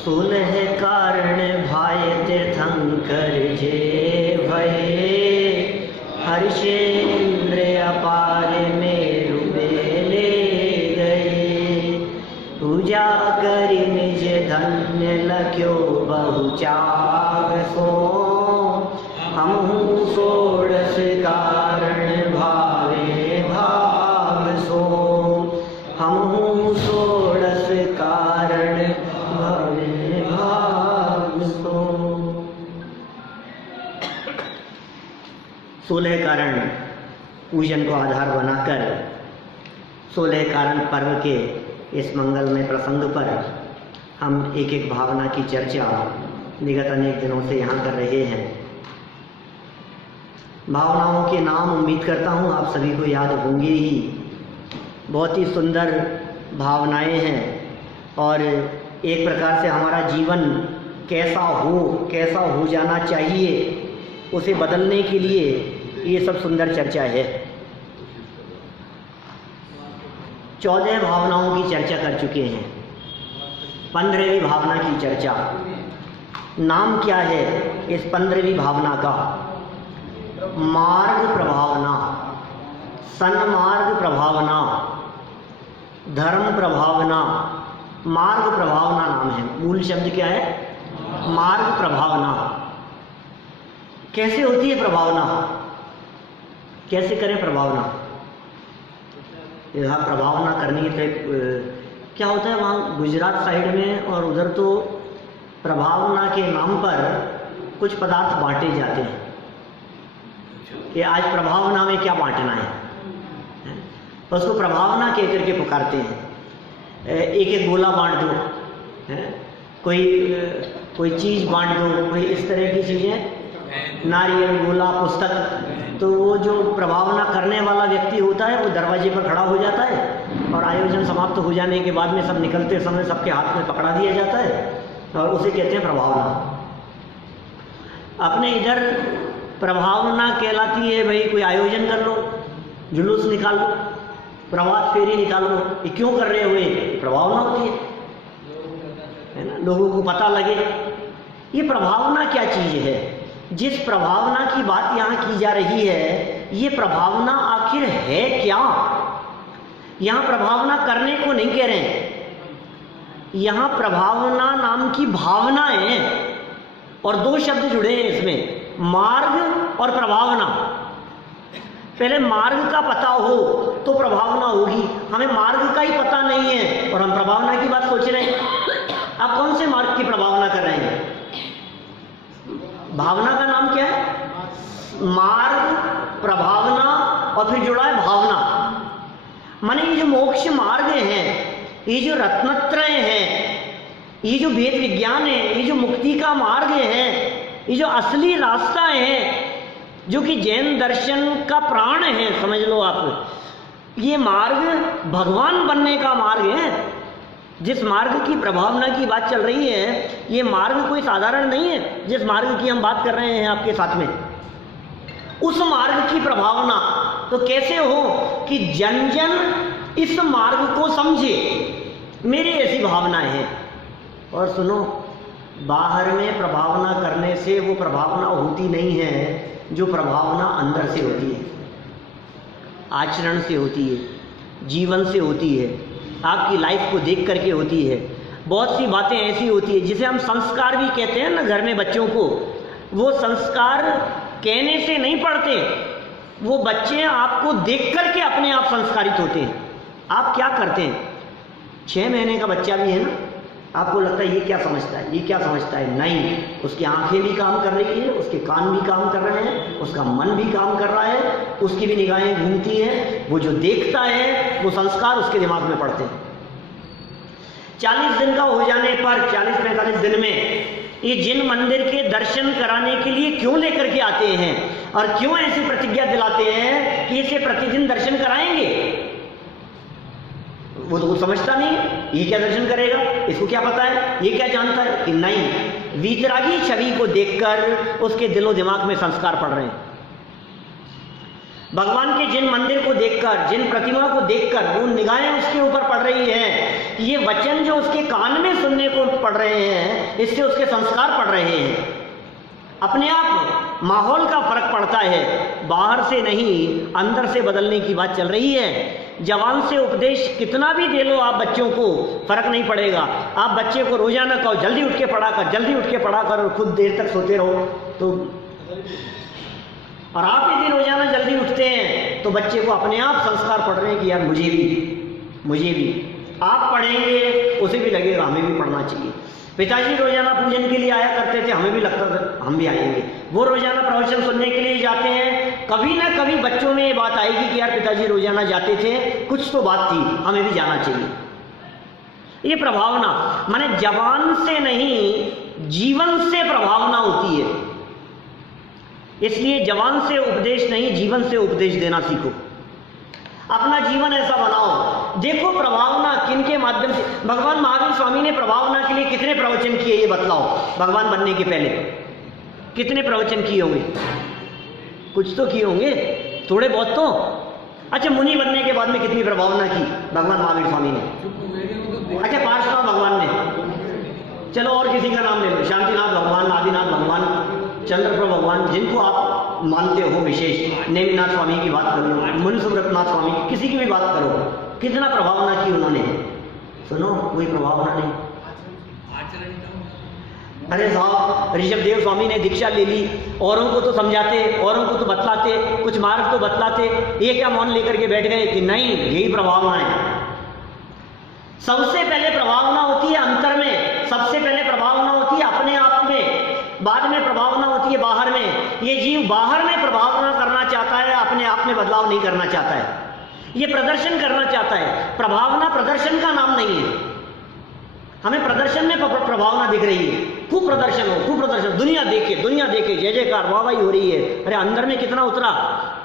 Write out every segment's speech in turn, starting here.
सुलह कारण भाय तीर्थंकर जे भये, हर्षेन्द्र अपार मेरु बेले गए। पूजा करि निज धन्य लख्यो बहु चाग सो, हमहु षोडश कारण भावे भाग सो, हमहु षोडश कारण भावे भाग सो। 16 कारण पूजन को आधार बनाकर 16 कारण पर्व के इस मंगलमय प्रसंग पर हम एक एक भावना की चर्चा विगत अनेक दिनों से यहाँ कर रहे हैं। भावनाओं के नाम उम्मीद करता हूँ आप सभी को याद होंगे ही। बहुत ही सुंदर भावनाएं हैं और एक प्रकार से हमारा जीवन कैसा हो जाना चाहिए उसे बदलने के लिए ये सब सुंदर चर्चा है। 14 भावनाओं की चर्चा कर चुके हैं। 15वीं भावना की चर्चा। नाम क्या है इस 15वीं भावना का? मार्ग प्रभावना, सन्मार्ग प्रभावना, धर्म प्रभावना, मार्ग प्रभावना नाम है। मूल शब्द क्या है? मार्ग प्रभावना। कैसे होती है प्रभावना? कैसे करें प्रभावना? यहाँ प्रभावना करनी है तो क्या होता है वहाँ गुजरात साइड में और उधर तो प्रभावना के नाम पर कुछ पदार्थ बांटे जाते हैं कि आज प्रभावना में क्या बांटना है, उसको प्रभावना कह करके पुकारते हैं। एक एक गोला बांट दो, कोई चीज़ बांट दो, कोई इस तरह की चीज़ें, नारियल, गोला, पुस्तक। तो वो जो प्रभावना करने वाला व्यक्ति होता है वो दरवाजे पर खड़ा हो जाता है और आयोजन समाप्त हो जाने के बाद में सब निकलते समय सबके हाथ में पकड़ा दिया जाता है और उसे कहते हैं प्रभावना। अपने इधर प्रभावना कहलाती है भाई कोई आयोजन कर लो, जुलूस निकाल लो, प्रभात फेरी निकाल लो। ये क्यों कर रहे हो? ये प्रभावना होती है ना, लोगों को पता लगे। ये प्रभावना क्या चीज़ है? जिस प्रभावना की बात यहाँ की जा रही है, ये प्रभावना आखिर है क्या? यहाँ प्रभावना करने को नहीं कह रहे हैं, यहाँ प्रभावना नाम की भावना है और 2 शब्द जुड़े हैं इसमें, मार्ग और प्रभावना। पहले मार्ग का पता हो तो प्रभावना होगी। हमें मार्ग का ही पता नहीं है और हम प्रभावना की बात सोच रहे हैं। आप कौन से मार्ग की प्रभावना कर रहे हैं? भावना का नाम क्या है? मार्ग, प्रभावना और फिर जुड़ा है भावना। माने ये जो मोक्ष मार्ग हैं, ये जो रत्नत्रय हैं, ये जो वेद विज्ञान है, ये जो मुक्ति का मार्ग है, ये जो असली रास्ता है, जो कि जैन दर्शन का प्राण है, समझ लो आप। ये मार्ग भगवान बनने का मार्ग है। जिस मार्ग की प्रभावना की बात चल रही है, ये मार्ग कोई साधारण नहीं है। जिस मार्ग की हम बात कर रहे हैं आपके साथ में, उस मार्ग की प्रभावना तो कैसे हो कि जन जन इस मार्ग को समझे। मेरी ऐसी भावनाएं हैं। और सुनो, बाहर में प्रभावना करने से वो प्रभावना होती नहीं है जो प्रभावना अंदर से होती है, आचरण से होती है, जीवन से होती है, आपकी लाइफ को देख करके होती है। बहुत सी बातें ऐसी होती है जिसे हम संस्कार भी कहते हैं ना घर में बच्चों को। वो संस्कार कहने से नहीं पड़ते, वो बच्चे आपको देख करके अपने आप संस्कारित होते हैं। आप क्या करते हैं? 6 महीने का बच्चा भी है ना, आपको लगता है ये क्या समझता है, ये क्या समझता है? नहीं, उसकी आंखें भी काम कर रही है, उसके कान भी काम कर रहे हैं, उसका मन भी काम कर रहा है, उसकी भी निगाहें घूमती हैं। वो जो देखता है वो संस्कार उसके दिमाग में पड़ते हैं। 40 दिन का हो जाने पर, 40-45 दिन में, ये जिन मंदिर के दर्शन कराने के लिए क्यों लेकर के आते हैं और क्यों ऐसी प्रतिज्ञा दिलाते हैं कि इसे प्रतिदिन दर्शन कराएंगे? वो तो कुछ समझता नहीं है। ये क्या दर्शन करेगा, इसको क्या पता है, ये क्या जानता है कि नहीं। वीतरागी छवि को देखकर उसके दिलो दिमाग में संस्कार पड़ रहे हैं। भगवान के जिन मंदिर को देखकर, जिन प्रतिमा को देखकर वो निगाहें उसके ऊपर पड़ रही हैं, ये वचन जो उसके कान में सुनने को पड़ रहे हैं, इससे उसके संस्कार पड़ रहे हैं। अपने आप माहौल का फर्क पड़ता है, बाहर से नहीं अंदर से बदलने की बात चल रही है। जवान से उपदेश कितना भी दे लो आप बच्चों को, फर्क नहीं पड़ेगा। आप बच्चे को रोजाना कहो जल्दी उठ के पढ़ा कर, जल्दी उठ के पढ़ा कर, और खुद देर तक सोते रहो तो, और आप यदि रोजाना जल्दी उठते हैं तो बच्चे को अपने आप संस्कार पड़ रहे हैं कि यार मुझे भी आप पढ़ेंगे, उसे भी लगेगा हमें भी पढ़ना चाहिए। पिताजी रोजाना पूजन के लिए आया करते थे, हमें भी लगता था हम भी आएंगे। वो रोजाना प्रवचन सुनने के लिए जाते हैं, कभी ना कभी बच्चों में ये बात आएगी कि यार पिताजी रोजाना जाते थे, कुछ तो बात थी, हमें भी जाना चाहिए। ये प्रभावना माने जबान से नहीं जीवन से प्रभावना होती है। इसलिए जबान से उपदेश नहीं, जीवन से उपदेश देना सीखो। अपना जीवन ऐसा बनाओ। देखो प्रभावना किनके माध्यम से, भगवान महावीर स्वामी ने प्रभावना के लिए कितने प्रवचन किए ये बतलाओ। भगवान बनने के पहले कितने प्रवचन किए होंगे? कुछ तो किए होंगे, थोड़े बहुत तो। अच्छा, मुनि बनने के बाद में कितनी प्रभावना की भगवान महावीर स्वामी ने? अच्छा, पार्श्वनाथ भगवान ने, चलो और किसी का नाम ले लो, शांतिनाथ भगवान, आदिनाथ भगवान, चंद्रप्रभ भगवान, जिनको आप मानते हो विशेष, नेमिनाथ स्वामी की बात कर लो, मुनि सुब्रतनाथ स्वामी, किसी की भी बात करो, कितना प्रभावना की उन्होंने? सुनो, कोई प्रभावना नहीं। अरे साहब, ऋषभदेव स्वामी ने दीक्षा ले ली, औरों को तो समझाते, औरों को तो बतलाते, कुछ मार्ग तो बतलाते, ये क्या मौन लेकर के बैठ गए कि नहीं यही प्रभावना है? सबसे पहले प्रभावना होती है अंतर में, सबसे पहले प्रभावना होती है अपने आप में, बाद में प्रभावना होती है बाहर में। ये जीव बाहर में प्रभावना करना चाहता है, अपने आप में बदलाव नहीं करना चाहता है, ये प्रदर्शन करना चाहता है। प्रभावना प्रदर्शन का नाम नहीं है। हमें प्रदर्शन में प्रभावना दिख रही है, खूब प्रदर्शन हो, खूब प्रदर्शन, दुनिया देखे, जय जयकार, वाहवाही हो रही है। अरे अंदर में कितना उतरा,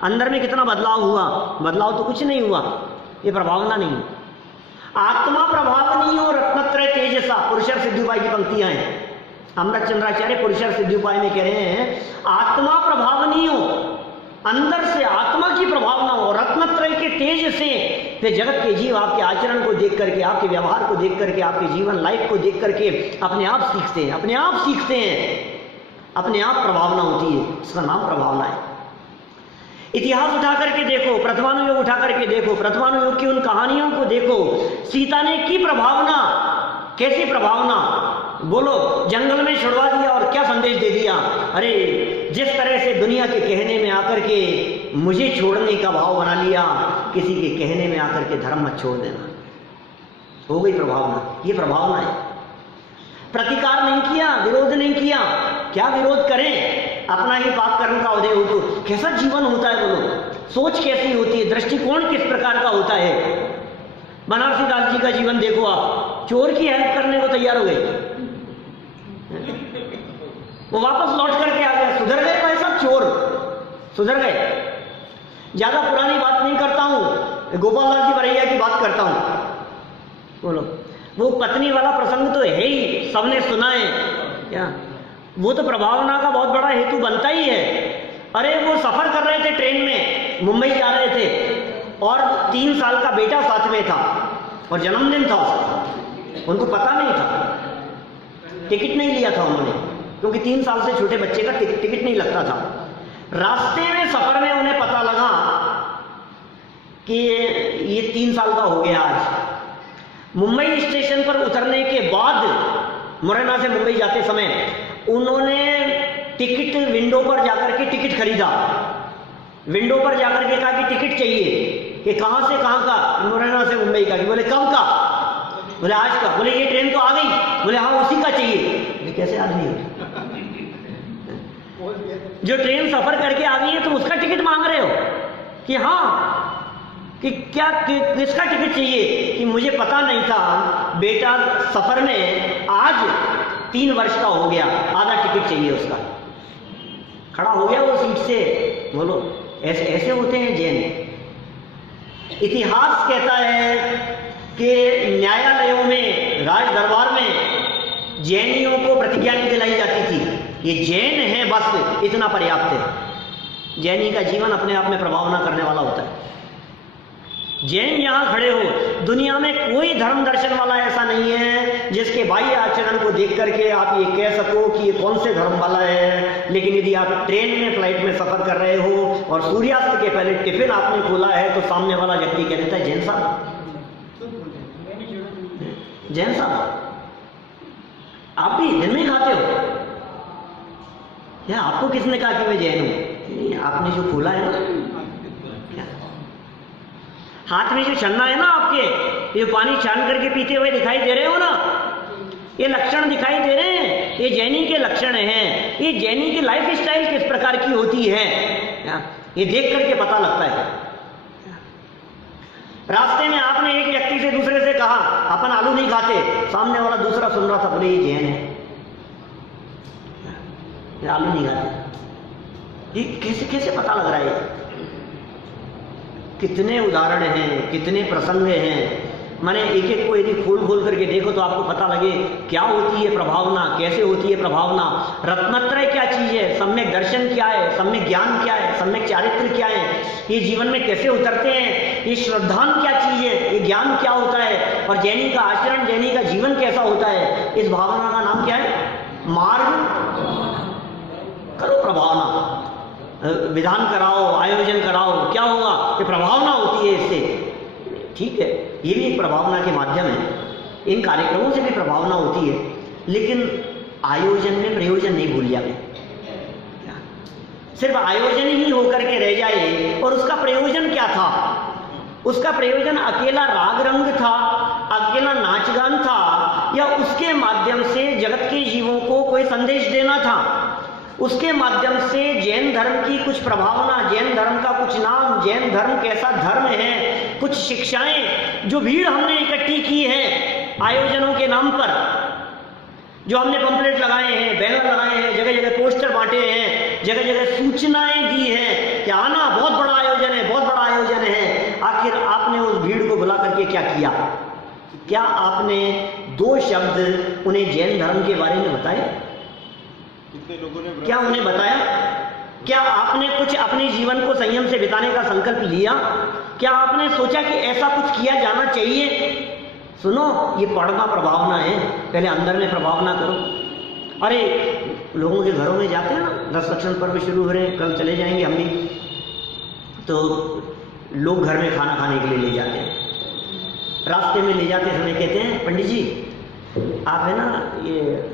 अंदर में कितना बदलाव हुआ? बदलाव तो कुछ नहीं हुआ, ये प्रभावना नहीं। आत्मा प्रभावनीय और रत्नत्रय तेजसा, पुरुषर सिद्धूपाय की पंक्तियां हैं। अमृत चंद्राचार्य पुरुषर सिद्धूपाय में कह रहे हैं, आत्मा प्रभावनीय हो, अंदर से आत्मा की प्रभावना हो, रत्नत्रय के तेज से, फिर जगत के जीव आपके आचरण को देख करके, आपके व्यवहार को देख करके, आपके जीवन लाइफ को देख करके अपने आप सीखते हैं, अपने आप सीखते हैं, अपने आप प्रभावना होती है। इसका नाम प्रभावना है। इतिहास उठा करके देखो, प्रथमानुयोग उठा करके देखो, प्रथमानुयोग की उन कहानियों को देखो। सीता ने की प्रभावना, कैसी प्रभावना? बोलो, जंगल में छुड़वा दिया और क्या संदेश दे दिया? अरे जिस तरह से दुनिया के कहने में आकर के मुझे छोड़ने का भाव बना लिया, किसी के कहने में आकर के धर्म मत छोड़ देना, हो गई प्रभावना। ये प्रभावना है। प्रतिकार नहीं किया, विरोध नहीं किया, क्या विरोध करें? अपना ही पाप कर्म का उदय हो तो कैसा जीवन होता है? बोलो, सोच कैसी होती है, दृष्टिकोण किस प्रकार का होता है? बनारसी दास जी का जीवन देखो आप, चोर की हेल्प करने को तैयार हो गए, वो वापस लौट करके आ गए, सुधर गए भाई साहब, चोर सुधर गए। ज्यादा पुरानी बात नहीं करता हूं, गोपाल दास जी बरैया की बात करता हूं। बोलो, वो पत्नी वाला प्रसंग तो है ही, सबने सुना है क्या? वो तो प्रभावना का बहुत बड़ा हेतु बनता ही है। अरे वो सफर कर रहे थे ट्रेन में, मुंबई जा रहे थे, और 3 साल का बेटा साथ में था, और जन्मदिन था उसका, उनको पता नहीं था, टिकट नहीं लिया था उन्होंने, क्योंकि 3 साल से छोटे बच्चे का टिकट नहीं लगता था। रास्ते में सफर में उन्हें पता लगा कि ये 3 साल का हो गया आज। मुंबई स्टेशन पर उतरने के बाद, मुरैना से मुंबई जाते समय, उन्होंने टिकट विंडो पर जाकर के टिकट खरीदा, विंडो पर जाकर के कहा कि टिकट चाहिए, कि कहां से कहां का? मुरैना से मुंबई का। बोले कब का? बोले आज का। बोले ये ट्रेन तो आ गई। बोले हाँ उसी का चाहिए। कैसे आदमी हो, जो ट्रेन सफर करके आ गई है तो उसका टिकट मांग रहे हो? कि हाँ, कि क्या किसका टिकट चाहिए? कि मुझे पता नहीं था, बेटा सफर में आज 3 वर्ष का हो गया, आधा टिकट चाहिए उसका। खड़ा हो गया वो सीट से। बोलो, ऐसे होते हैं जैन। इतिहास कहता है कि न्यायालयों में, राज दरबार में जैनियों को प्रतिज्ञा नहीं दिलाई जाती थी, ये जैन है बस, इतना पर्याप्त है। जैनी का जीवन अपने आप में प्रभावना करने वाला होता है। जैन यहाँ खड़े हो, दुनिया में कोई धर्म दर्शन वाला ऐसा नहीं है जिसके बाह्य आचरण को देख करके आप ये कह सको कि ये कौन से धर्म वाला है। लेकिन यदि आप ट्रेन में, फ्लाइट में सफर कर रहे हो और सूर्यास्त के पहले टिफिन आपने खोला है तो सामने वाला व्यक्ति कह देता है जैन साहब, जैन साहब आप भी दिन में खाते हो या आपको किसने कहा कि मैं जैन हूं? आपने जो खोला है ना, हाथ में जो छन्ना है ना आपके, ये पानी छान करके पीते हुए दिखाई दे रहे हो ना, ये लक्षण दिखाई दे रहे हैं, ये जैनी के लक्षण हैं। ये जैनी की लाइफ स्टाइल किस प्रकार की होती है ये देख करके पता लगता है। रास्ते में आपने एक व्यक्ति से दूसरे से कहा अपन आलू नहीं खाते, सामने वाला दूसरा सुन रहा था, बोले ये जैन है, आलू नहीं खाते। ये कैसे कैसे पता लग रहा है? कितने उदाहरण हैं, कितने प्रसंग हैं। माने एक एक को यदि खोल खोल करके देखो तो आपको पता लगे क्या होती है प्रभावना, कैसे होती है प्रभावना, रत्नत्रय क्या चीज है, सम्यक दर्शन क्या है, सम्यक ज्ञान क्या है, सम्यक चारित्र क्या है, ये जीवन में कैसे उतरते हैं, ये श्रद्धान क्या चीज है, ये ज्ञान क्या होता है, और जैनी का आचरण, जैनी का जीवन कैसा होता है। इस भावना का नाम क्या है? मार्ग करो प्रभावना, विधान कराओ, आयोजन कराओ, क्या होगा? ये प्रभावना होती है इससे। ठीक है, ये भी एक प्रभावना के माध्यम है, इन कार्यक्रमों से भी प्रभावना होती है, लेकिन आयोजन में प्रयोजन नहीं भूल जाए। सिर्फ आयोजन ही होकर के रह जाए और उसका प्रयोजन क्या था? उसका प्रयोजन अकेला राग रंग था, अकेला नाच गान था, या उसके माध्यम से जगत के जीवों को कोई संदेश देना था, उसके माध्यम से जैन धर्म की कुछ प्रभावना, जैन धर्म का कुछ नाम, जैन धर्म कैसा धर्म है, कुछ शिक्षाएं जो भीड़ हमने इकट्ठी की है आयोजनों के नाम पर, जो हमने पंपलेट लगाए हैं, बैनर लगाए हैं, जगह जगह पोस्टर बांटे हैं, जगह जगह सूचनाएं दी हैं कि आना, बहुत बड़ा आयोजन है, बहुत बड़ा आयोजन है। आखिर आपने उस भीड़ को बुला करके क्या किया? क्या आपने दो शब्द उन्हें जैन धर्म के बारे में बताए? क्या उन्हें बताया? क्या आपने कुछ अपने जीवन को संयम से बिताने का संकल्प लिया? क्या आपने सोचा कि ऐसा कुछ किया जाना चाहिए? सुनो, ये पढ़ना प्रभावना है, पहले अंदर में प्रभावना करो। अरे लोगों के घरों में जाते हैं ना, 10 लक्षण पर्व शुरू हो रहे हैं, कल चले जाएंगे हम भी, तो लोग घर में खाना खाने के लिए ले जाते हैं। रास्ते में ले जाते समय कहते हैं पंडित जी आप है ना, ये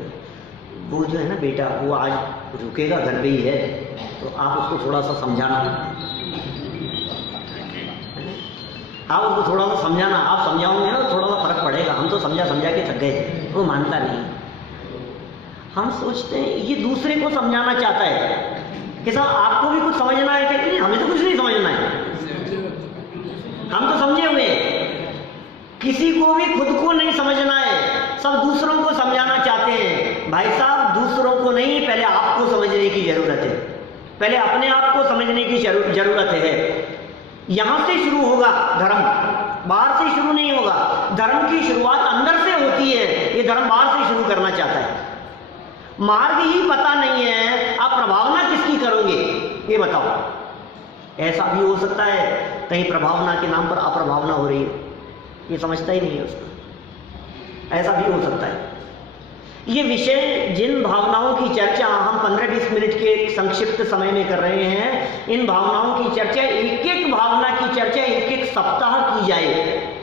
वो जो है ना बेटा, वो आज रुकेगा घर पे ही है, तो आप उसको थोड़ा सा समझाना, आप उसको थोड़ा सा समझाना, आप समझाओगे ना थोड़ा सा फर्क पड़ेगा। हम तो समझा समझा के थक गए, वो मानता नहीं। हम सोचते हैं ये दूसरे को समझाना चाहता है कि साहब आपको भी कुछ समझना है क्या? नहीं, हमें तो कुछ नहीं समझना है, हम तो समझे हुए हैं। किसी को भी खुद को नहीं समझना है, सब दूसरों को समझाना चाहते हैं। भाई साहब, दूसरों को नहीं, पहले आपको समझने की जरूरत है, पहले अपने आप को समझने की जरूरत है। यहां से शुरू होगा धर्म, बाहर से शुरू नहीं होगा। धर्म की शुरुआत अंदर से होती है, ये धर्म बाहर से शुरू करना चाहता है। मार्ग ही पता नहीं है, आप प्रभावना किसकी करोगे ये बताओ। ऐसा भी हो सकता है कहीं प्रभावना के नाम पर अप्रभावना हो रही है, ये समझता ही नहीं है उसको, ऐसा भी हो सकता है। ये विषय, जिन भावनाओं की चर्चा हम 15-20 मिनट के संक्षिप्त समय में कर रहे हैं, इन भावनाओं की चर्चा, एक एक भावना की चर्चा एक एक सप्ताह की जाए,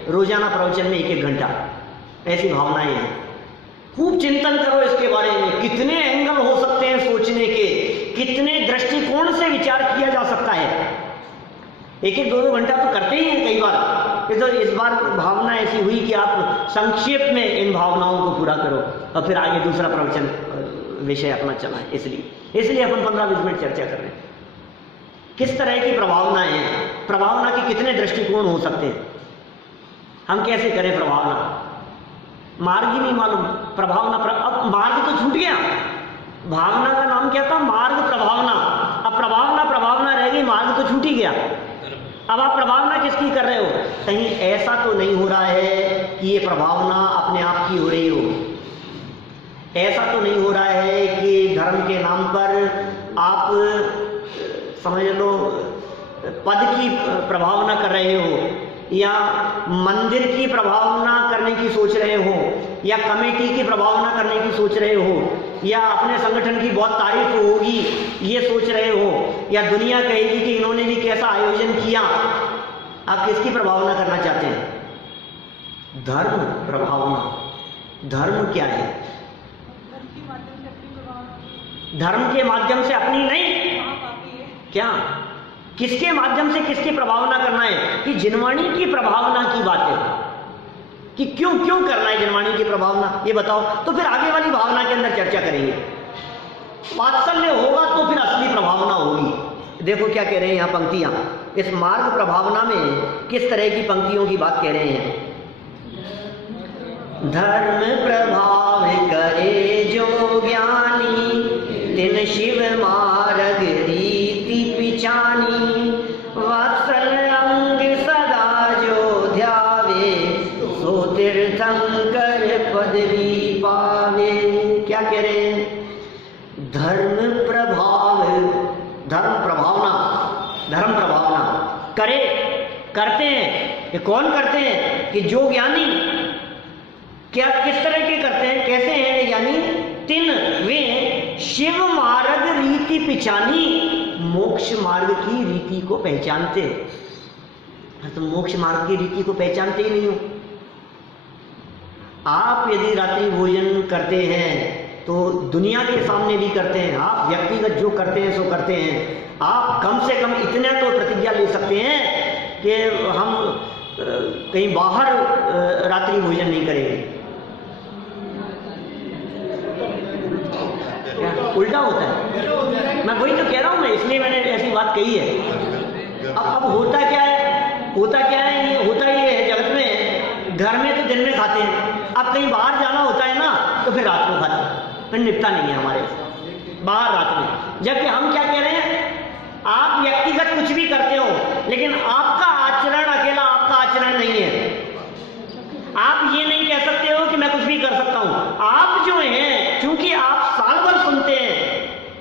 रोजाना प्रवचन में 1-1 घंटा, ऐसी भावनाएं हैं। खूब चिंतन करो इसके बारे में, कितने एंगल हो सकते हैं सोचने के, कितने दृष्टिकोण से विचार किया जा सकता है। 1-1, 2-2 घंटा तो करते ही हैं कई बार। तो इस बार भावना ऐसी हुई कि आप संक्षेप में इन भावनाओं को पूरा करो और फिर आगे दूसरा प्रवचन विषय अपना चला है। इसलिए अपन 15-20 मिनट चर्चा कर रहे हैं। किस तरह की प्रभावनाएं हैं, प्रभावना के कितने दृष्टिकोण हो सकते हैं, हम कैसे करें प्रभावना? मार्ग ही नहीं मालूम, प्रभावना अब मार्ग तो छूट गया। भावना का नाम क्या था? मार्ग प्रभावना। अब प्रभावना रह गई, मार्ग तो छूट ही गया। अब आप प्रभावना किसकी कर रहे हो? कहीं ऐसा तो नहीं हो रहा है कि ये प्रभावना अपने आप की हो रही हो, ऐसा तो नहीं हो रहा है कि धर्म के नाम पर आप समझ लो पद की प्रभावना कर रहे हो, या मंदिर की प्रभावना करने की सोच रहे हो, या कमेटी की प्रभावना करने की सोच रहे हो, या अपने संगठन की बहुत तारीफ होगी ये सोच रहे हो, या दुनिया कहेगी कि इन्होंने भी कैसा आयोजन किया, आप किसकी प्रभावना करना चाहते हैं? धर्म प्रभावना। धर्म क्या है? धर्म के माध्यम से अपनी नहीं, क्या किसके माध्यम से किसकी प्रभावना करना है? कि जिनवाणी की प्रभावना की बात है कि क्यों क्यों करना है जिनवाणी की प्रभावना, ये बताओ। तो फिर आगे वाली भावना के अंदर चर्चा करेंगे। वात्सल्य होगा तो फिर असली प्रभावना होगी। देखो क्या कह रहे हैं यहाँ पंक्तियां, इस मार्ग प्रभावना में किस तरह की पंक्तियों की बात कह रहे हैं। धर्म प्रभाव करे जो ज्ञानी, तिन शिव मार्ग रीति पिछानी, वत्सल अंग सदा जो ध्यावे, सो तीर्थंकर पदवी पावे। क्या कह रहे हैं? धर्म प्रभाव, धर्म प्रभावना, धर्म प्रभावना करे, करते हैं। ये कौन करते हैं? कि जो ज्ञानी। क्या किस तरह के करते हैं, कैसे हैं ये ज्ञानी? तिन वे शिव मार्ग रीति पिछानी, मोक्ष मार्ग की रीति को पहचानते। तो मोक्ष मार्ग की रीति को पहचानते ही नहीं हो। आप यदि रात्रि भोजन करते हैं तो दुनिया के सामने भी करते हैं, आप व्यक्तिगत जो करते हैं सो करते हैं। आप कम से कम इतना तो प्रतिज्ञा ले सकते हैं कि हम कहीं बाहर रात्रि भोजन नहीं करेंगे। उल्टा होता है। मैं वही तो कह रहा हूं, मैं इसलिए मैंने ऐसी बात कही है। अब होता क्या है, होता क्या है, ये होता ही है जगत में। घर में तो दिन में खाते हैं, अब कहीं बाहर जाना होता है ना तो फिर रात को खाते हैं, फिर निपटा नहीं है हमारे बाहर रात में। जबकि हम क्या कह रहे हैं, आप व्यक्तिगत कुछ भी करते हो लेकिन आपका आचरण अकेला आपका आचरण नहीं है। आप ये नहीं कह सकते हो कि मैं कुछ भी कर सकता हूं। आप जो हैं, क्योंकि आप साल भर सुनते हैं,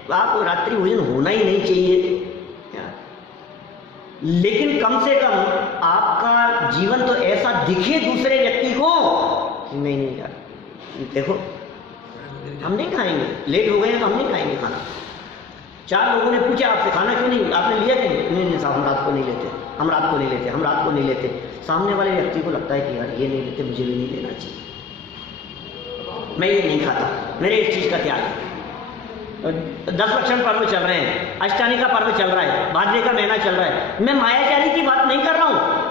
तो आपको रात्रि भोजन होना ही नहीं चाहिए। लेकिन कम से कम आपका जीवन तो ऐसा दिखे दूसरे व्यक्ति को, नहीं नहीं यार देखो हम नहीं खाएंगे, लेट हो गए हैं तो हम नहीं खाएंगे खाना। 4 लोगों ने पूछा आपसे खाना क्यों नहीं, आपने लिया कि नहीं? नहीं साहब हम रात को नहीं लेते, हम रात को नहीं लेते, हम रात को नहीं लेते। सामने वाले व्यक्ति को लगता है कि यार ये नहीं लेते, मुझे भी नहीं लेना चाहिए, मैं ये नहीं खाता, मेरे इस चीज़ का त्याग है। 10 लक्षण पर्व चल रहे हैं, अष्टानी का पर्व चल रहा है, भाद्रे का महीना चल रहा है। मैं मायाचारी की बात नहीं कर रहा हूँ।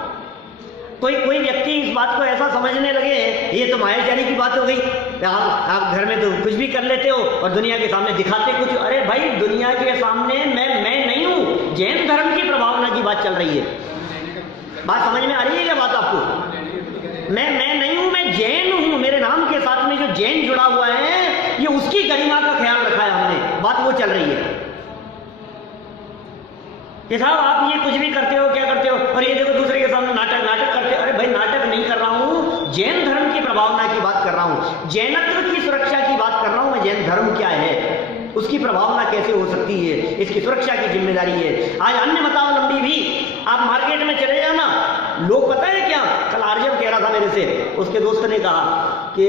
कोई व्यक्ति इस बात को ऐसा समझने लगे ये तो मायाचारी की बात हो गई, आप घर में तो कुछ भी कर लेते हो और दुनिया के सामने दिखाते कुछ। अरे भाई दुनिया के सामने मैं नहीं हूँ, जैन धर्म की प्रभावना की बात चल रही है। बात समझ में आ रही है क्या बात आपको? मैं नहीं हूँ, मैं जैन हूँ। मेरे नाम के साथ में जो जैन जुड़ा हुआ है ये उसकी गरिमा का ख्याल रखा है हमने, बात वो चल रही है कि साहब आप ये कुछ भी करते हो, क्या करते हो, और ये देखो दूसरे के सामने नाटक करते हो। अरे भाई नाटक नहीं कर रहा हूँ, जैन धर्म की प्रभावना की बात कर रहा हूँ, जैनत्व की सुरक्षा की बात कर रहा हूँ मैं। जैन धर्म क्या है, उसकी प्रभावना कैसे हो सकती है, इसकी सुरक्षा की जिम्मेदारी है। आज अन्य मतावलंबी भी, आप मार्केट में चले जाना, लोग पता है क्या, कल आर्जव कह रहा था मेरे से, उसके दोस्त ने कहा कि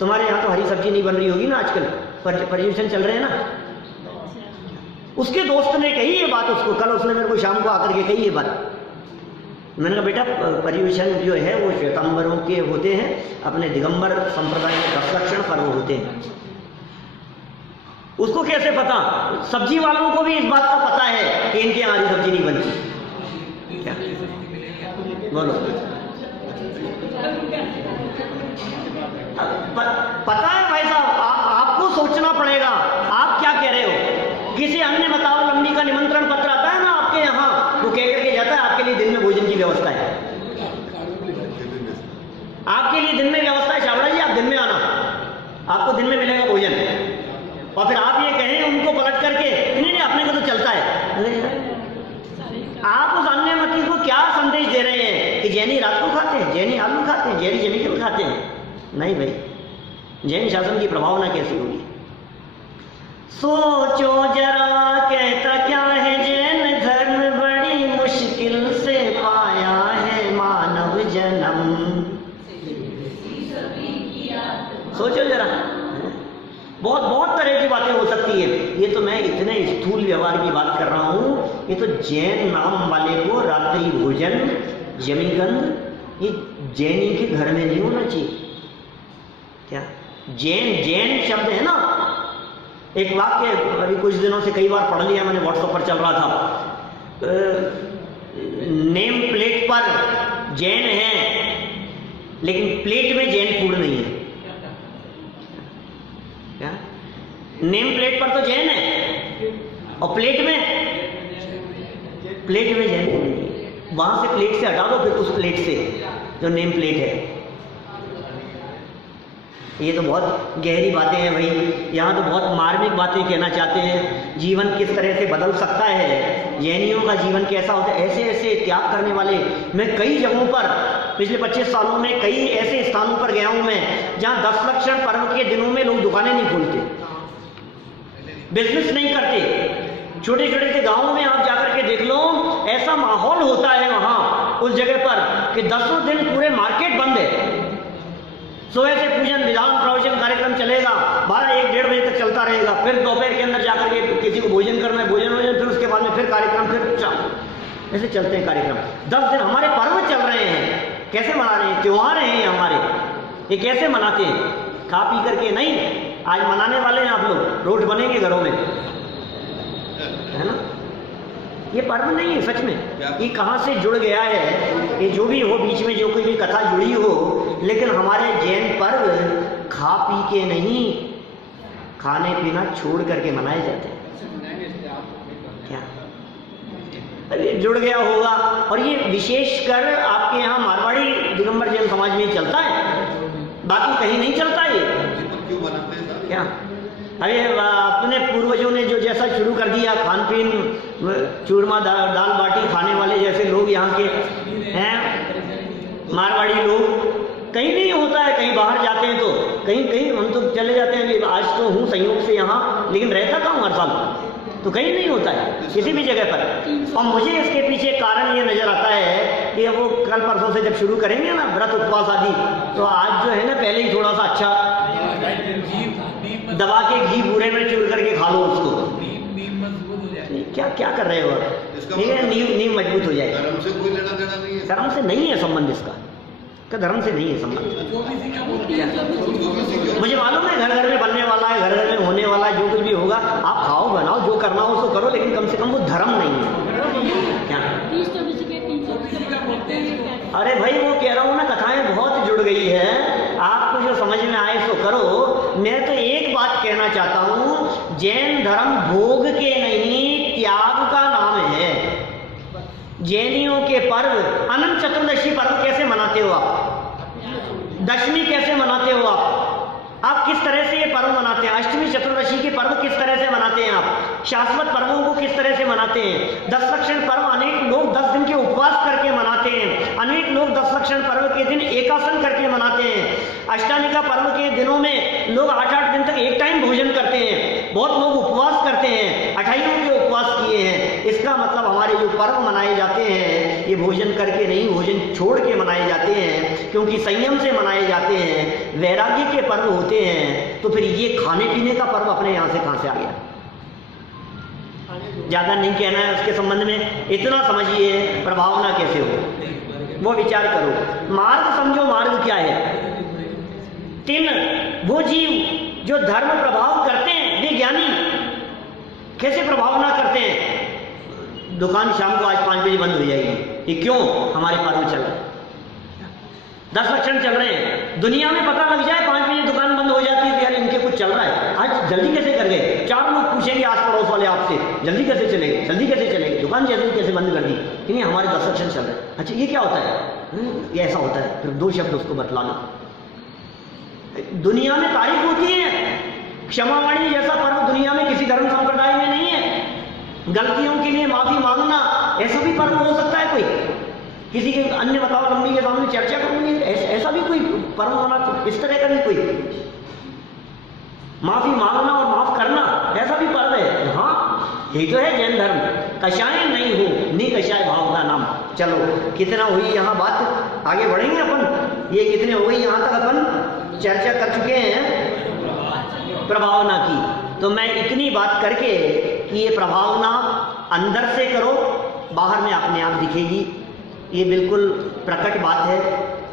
तुम्हारे यहाँ तो हरी सब्जी नहीं बन रही होगी ना आजकल, पर्यूषण चल रहे हैं ना। उसके दोस्त ने कही ये बात उसको, कल उसने मेरे को शाम को आकर के कही ये बात। मैंने कहा बेटा पर्यूषण जो है वो श्वेतांबरों के होते हैं, अपने दिगंबर संप्रदाय में 10 लक्षण पर्व होते हैं। उसको कैसे पता? सब्जी वालों को भी इस बात का पता है कि इनके यहाँ हरी सब्जी नहीं बनती। क्या बोलो? पता है भाई साहब, आपको सोचना पड़ेगा आप क्या कह रहे हो। किसी अन्य मतावलंबी का निमंत्रण पत्र आता है ना आपके यहाँ, वो कह करके जाता है आपके लिए दिन में भोजन की व्यवस्था है, आपके लिए दिन में व्यवस्था है, शावड़ा जी आप दिन में आना, आपको दिन में मिलेगा भोजन। और फिर आप ये कहें उनको पलट करके नहीं अपने को तो चलता है। आप उस अन्य मती को क्या संदेश दे रहे हैं कि जैनी रात को खाते हैं, जैनी आलू खाते हैं, जैनी केमिकल खाते हैं? नहीं भाई, जैन शासन की प्रभावना कैसी होगी? सोचो जरा कहता क्या है सोचो जरा, बहुत बहुत तरह की बातें हो सकती है। ये तो मैं इतने स्थूल व्यवहार की बात कर रहा हूँ। ये तो जैन नाम वाले को रात्रि भोजन, जमीगंध, ये जैनी के घर में नहीं होना चाहिए। क्या जैन, जैन शब्द है ना, एक वाक्य अभी कुछ दिनों से कई बार पढ़ लिया मैंने, व्हाट्सएप पर चल रहा था। नेम प्लेट पर जैन है लेकिन प्लेट में जैन फूड नहीं है। क्या नेम प्लेट पर तो जैन है और प्लेट में जैन फूड नहीं है। वहां से प्लेट से हटा दो फिर उस प्लेट से जो नेम प्लेट है। ये तो बहुत गहरी बातें हैं भाई, यहाँ तो बहुत मार्मिक बातें कहना चाहते हैं। जीवन किस तरह से बदल सकता है, जैनियों का जीवन कैसा होता है, ऐसे ऐसे त्याग करने वाले। मैं कई जगहों पर पिछले 25 सालों में कई ऐसे स्थानों पर गया हूँ मैं, जहाँ 10 लक्षण पर्व के दिनों में लोग दुकानें नहीं खोलते, बिजनेस नहीं करते। छोटे छोटे से गाँवों में आप जाकर के देख लो, ऐसा माहौल होता है वहाँ उस जगह पर कि 10 दिन पूरे मार्केट बंद है। सुबह से पूजन विधान प्रवचन कार्यक्रम चलेगा, 12-1-1:30 बजे तक चलता रहेगा। फिर दोपहर के अंदर जाकर के किसी को भोजन करना है, भोजन, फिर उसके बाद में फिर कार्यक्रम, फिर ऐसे चलते हैं कार्यक्रम। 10 दिन हमारे पर्व चल रहे हैं, कैसे मना रहे हैं, त्योहार हैं हमारे, ये कैसे मनाते हैं? खा पी करके नहीं। आज मनाने वाले हैं आप लोग, रोट बनेंगे घरों में, है ना। ये पर्व नहीं है सच में, ये कहाँ से जुड़ गया है, ये जो भी हो, बीच में जो कोई भी कथा जुड़ी हो, लेकिन हमारे जैन पर्व खा पी के नहीं, खाने पीना छोड़ करके मनाए जाते हैं। क्या अरे जुड़ गया होगा। और ये विशेषकर आपके यहाँ मारवाड़ी दिगंबर जैन समाज में चलता है, बाकी कहीं नहीं चलता ये। क्या अरे अपने पूर्वजों ने जो जैसा शुरू कर दिया, खान पीन, चूरमा दाल बाटी खाने वाले जैसे लोग यहाँ के हैं मारवाड़ी लोग, कहीं नहीं होता है। कहीं बाहर जाते हैं तो कहीं हम तो चले जाते हैं, आज तो हूँ संयोग से यहाँ, लेकिन रहता कहाँ हर साल, तो कहीं नहीं होता है किसी भी जगह पर। और मुझे इसके पीछे कारण ये नजर आता है कि वो कल परसों से जब शुरू करेंगे ना व्रत उपवास आदि, तो आज जो है ना पहले ही थोड़ा सा अच्छा दबा के घी पूरे में चूर करके खा लो उसको। क्या क्या कर रहे हो आप? नींव मजबूत हो जाएगा। धर्म से कोई लेना देना नहीं है, धर्म से नहीं है संबंध इसका, क्या धर्म से नहीं है संबंध। मुझे मालूम है घर घर में बनने वाला है, घर घर में होने वाला है, जो कुछ भी होगा आप खाओ बनाओ, जो करना हो उसको करो, लेकिन कम से कम वो धर्म नहीं है। क्या अरे भाई वो कह रहा हूँ ना, कथाएं बहुत जुड़ गई है, आपको जो समझ में आए सो करो। मैं तो एक बात कहना चाहता हूँ, जैन धर्म भोग के नहीं त्याग का नाम है। जैनियों के पर्व, अनंत चतुर्दशी पर्व कैसे मनाते हो आप, दशमी कैसे मनाते हो आप किस तरह से ये पर्व मनाते हैं, अष्टमी चतुर्दशी के पर्व किस तरह से मनाते हैं आप, शाश्वत पर्वों को किस तरह से मनाते हैं। 10 लक्षण पर्व अनेक लोग 10 दिन के उपवास करके मनाते हैं, अनेक लोग 10 लक्षण पर्व के दिन एकासन करके मनाते हैं। अष्टामिका पर्व के दिनों में लोग 8-8 दिन तक एक टाइम भोजन करते हैं, बहुत लोग उपवास करते हैं, 28 के उपवास किए हैं। इसका मतलब हमारे जो पर्व मनाए जाते हैं ये भोजन करके नहीं, भोजन छोड़ के मनाए जाते हैं, क्योंकि संयम से मनाए जाते हैं, वैराग्य के पर्व होते हैं। तो फिर ये खाने पीने का पर्व अपने यहाँ से कहाँ से आ गया? ज्यादा नहीं कहना है उसके संबंध में, इतना समझिए प्रभावना कैसे हो वो विचार करो। मार्ग समझो, मार्ग क्या है। 3 वो जीव जो धर्म प्रभाव करते हैं, वे ज्ञानी कैसे प्रभावना करते हैं। दुकान शाम को आज 5 बजे बंद हो जाएगी, ये क्यों? हमारे पर्व चल रहे हैं, 10 लक्षण चल रहे हैं। दुनिया में पता लग जाए 5 बजे दुकान बंद हो जाती है, यार इनके कुछ चल रहा है, आज जल्दी कैसे कर गए। 4 लोग पूछेंगे आस पड़ोस वाले आपसे, जल्दी कैसे चले, जल्दी कैसे चले, दुकान जल्दी कैसे बंद कर दी? कि नहीं, हमारे 10 लक्षण चल रहे हैं। अच्छा ये क्या होता है? ये ऐसा होता है। फिर 2 शब्द उसको बतला लो। दुनिया में तारीफ होती है, क्षमावाणी जैसा पर्व दुनिया में किसी धर्म संप्रदाय में नहीं है। गलतियों के लिए माफी मांगना, ऐसा भी पर्व हो सकता है कोई? किसी के अन्य मतावलंबी के सामने चर्चा करूंगी, ऐसा भी कोई पर्व मना, इस तरह का भी कोई माफी मांगना और माफ करना, ऐसा भी पर्व है। हाँ यही तो है जैन धर्म। कषाय नहीं हो निकषाय भाव का नाम। चलो कितना हुई यहाँ बात, आगे बढ़ेंगे अपन। ये कितने हो गई यहाँ तक अपन चर्चा कर चुके हैं। प्रभावना की। तो मैं इतनी बात करके कि ये प्रभावना अंदर से करो, बाहर में अपने आप दिखेगी, ये बिल्कुल प्रकट बात है।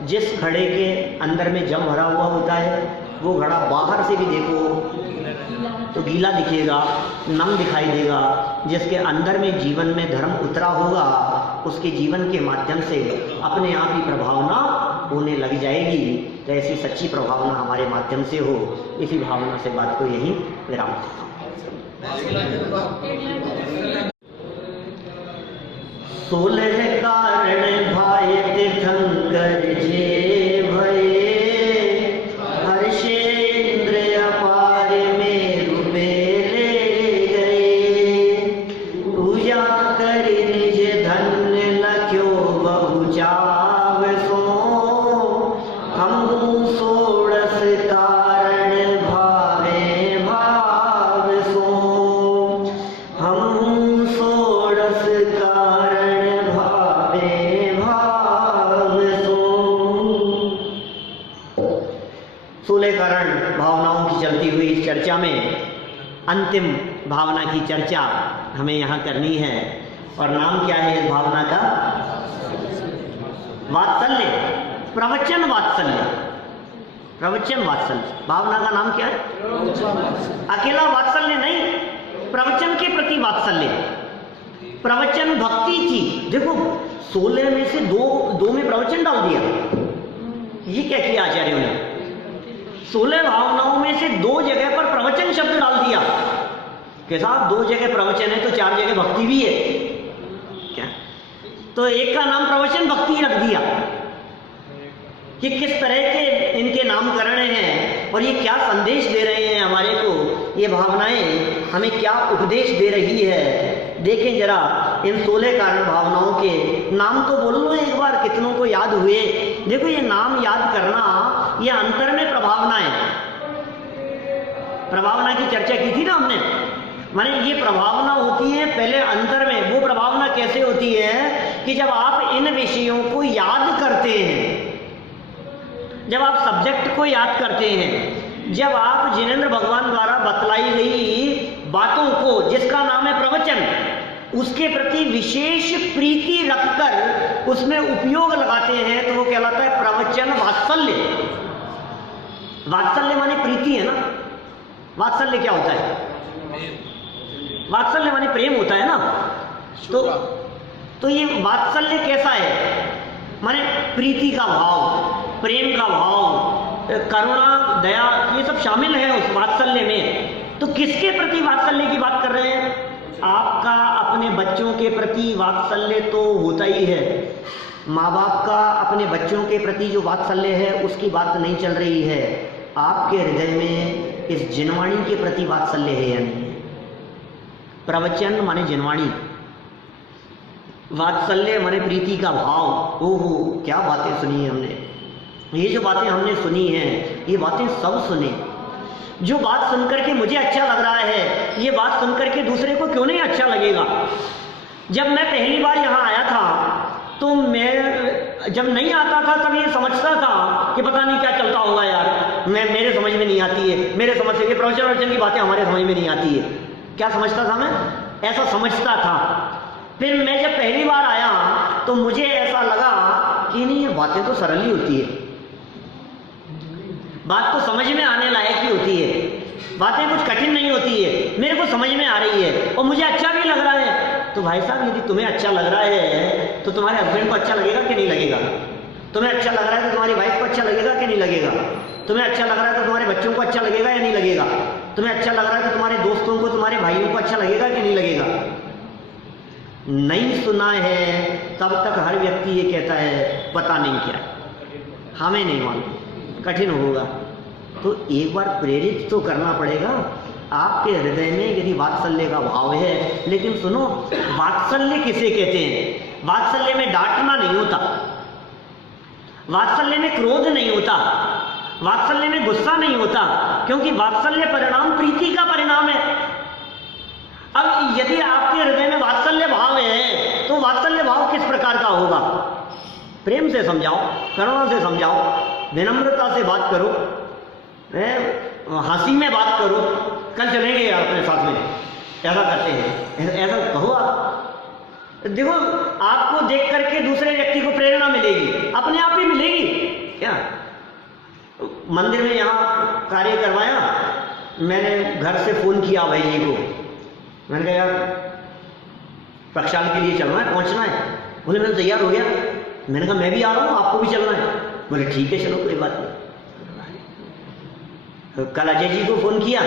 जिस घड़े के अंदर में जम भरा हुआ होता है वो घड़ा बाहर से भी देखो तो गीला दिखेगा, नम दिखाई देगा। जिसके अंदर में जीवन में धर्म उतरा होगा उसके जीवन के माध्यम से अपने आप ही प्रभावना होने लग जाएगी। तो ऐसी सच्ची प्रभावना हमारे माध्यम से हो, इसी भावना से बात को यही विराम देता हूँ। सोलह कारण भाई तीर्थंकर जे भये, हर्षेंद्र अपार मेरु बेले गए। पूजा कर निज धन्य लख्यो बहु चावसो, हमहु सोड़स कारण भावे भाव सो। हमहु सोड़स कारण भावे भाव सो। 16 कारण भावनाओं की चलती हुई इस चर्चा में अंतिम भावना की चर्चा हमें यहाँ करनी है। और नाम क्या है इस भावना का? वात्सल्य, प्रवचन वात्सल्य। प्रवचन वात्सल्य भावना का नाम क्या है? अकेला वात्सल्य नहीं, प्रवचन के प्रति वात्सल्य, प्रवचन भक्ति की। देखो 16 में से दो में प्रवचन डाल दिया। ये क्या किया आचार्यों ने? 16 भावनाओं में से 2 जगह पर प्रवचन शब्द डाल दिया कि साहब 2 जगह प्रवचन है तो 4 जगह भक्ति भी है क्या? तो एक का नाम प्रवचन भक्ति रख दिया कि किस तरह के इनके नामकरण हैं और ये क्या संदेश दे रहे हैं हमारे को, ये भावनाएं हमें क्या उपदेश दे रही है। देखें जरा इन 16 कारण भावनाओं के नाम तो बोल लो एक बार, कितनों को याद हुए? देखो ये नाम याद करना, ये अंतर में प्रभावना है। प्रभावना की चर्चा की थी ना हमने, माने ये प्रभावना होती है पहले अंतर में। वो प्रभावना कैसे होती है कि जब आप इन विषयों को याद करते हैं, जब आप सब्जेक्ट को याद करते हैं, जब आप जिनेंद्र भगवान द्वारा बतलाई गई बातों को, जिसका नाम है प्रवचन, उसके प्रति विशेष प्रीति रखकर उसमें उपयोग लगाते हैं तो वो कहलाता है प्रवचन वात्सल्य। वात्सल्य माने प्रीति है ना। वात्सल्य क्या होता है? वात्सल्य माने प्रेम होता है ना। तो ये वात्सल्य कैसा है? माने प्रीति का भाव, प्रेम का भाव, करुणा, दया, ये सब शामिल है उस वात्सल्य में। तो किसके प्रति वात्सल्य की बात कर रहे हैं? आपका अपने बच्चों के प्रति वात्सल्य तो होता ही है। माँ बाप का अपने बच्चों के प्रति जो वात्सल्य है उसकी बात नहीं चल रही है। आपके हृदय में इस जिनवाणी के प्रति वात्सल्य है या नहीं? प्रवचन माने जिनवाणी, वात्सल्य माने प्रीति का भाव। ओहो क्या बातें सुनी है हमने। ये जो बातें हमने सुनी हैं ये बातें सब सुने। जो बात सुनकर के मुझे अच्छा लग रहा है, ये बात सुनकर के दूसरे को क्यों नहीं अच्छा लगेगा? जब मैं पहली बार यहाँ आया था तो मैं जब नहीं आता था तब ये समझता था कि पता नहीं क्या चलता होगा यार, मेरे समझ में नहीं आती है, मेरे समझ से ये प्रवचन की बातें हमारे समझ में नहीं आती है। क्या समझता था मैं? ऐसा समझता था। फिर मैं जब पहली बार आया तो मुझे ऐसा लगा कि नहीं, ये बातें तो सरल ही होती है, बात तो समझ में आने लायक ही होती है, बातें कुछ कठिन नहीं होती है, मेरे को समझ में आ रही है और मुझे अच्छा भी लग रहा है। तो भाई साहब यदि तुम्हें अच्छा लग रहा है तो तुम्हारे हस्बैंड को अच्छा लगेगा कि नहीं लगेगा? तुम्हें अच्छा लग रहा है तो तुम्हारी वाइफ को अच्छा लगेगा कि नहीं लगेगा? तुम्हें अच्छा लग रहा है तो तुम्हारे बच्चों को अच्छा लगेगा या नहीं लगेगा? तुम्हें अच्छा लग रहा है तो तुम्हारे दोस्तों को, तुम्हारे भाइयों को अच्छा लगेगा कि नहीं लगेगा? नहीं सुना है तब तक हर व्यक्ति ये कहता है पता नहीं क्या, हमें नहीं मालूम, कठिन होगा। तो एक बार प्रेरित तो करना पड़ेगा। आपके हृदय में यदि वात्सल्य का भाव है, लेकिन सुनो, वात्सल्य किसे कहते हैं? वात्सल्य में डांटना नहीं होता, वात्सल्य में क्रोध नहीं होता, वात्सल्य में गुस्सा नहीं होता, क्योंकि वात्सल्य परिणाम प्रीति का परिणाम है। अब यदि आपके हृदय में वात्सल्य भाव है तो वात्सल्य भाव किस प्रकार का होगा? प्रेम से समझाओ, करुणा से समझाओ, विनम्रता से बात करो, हंसी में बात करो, कल चलेंगे अपने साथ में, ऐसा करते हैं, ऐसा कहो आप। देखो आपको देख करके दूसरे व्यक्ति को प्रेरणा मिलेगी, अपने आप ही मिलेगी। क्या मंदिर में यहाँ कार्य करवाया, मैंने घर से फोन किया भाई जी को, मैंने कहा यार प्रक्षाल के लिए चलना है, पहुँचना है। बोले मैं तैयार हो गया। मैंने कहा मैं भी आ रहा हूँ, आपको भी चलना है। बोले ठीक है चलो कोई बात नहीं। कल अजय जी को फोन किया,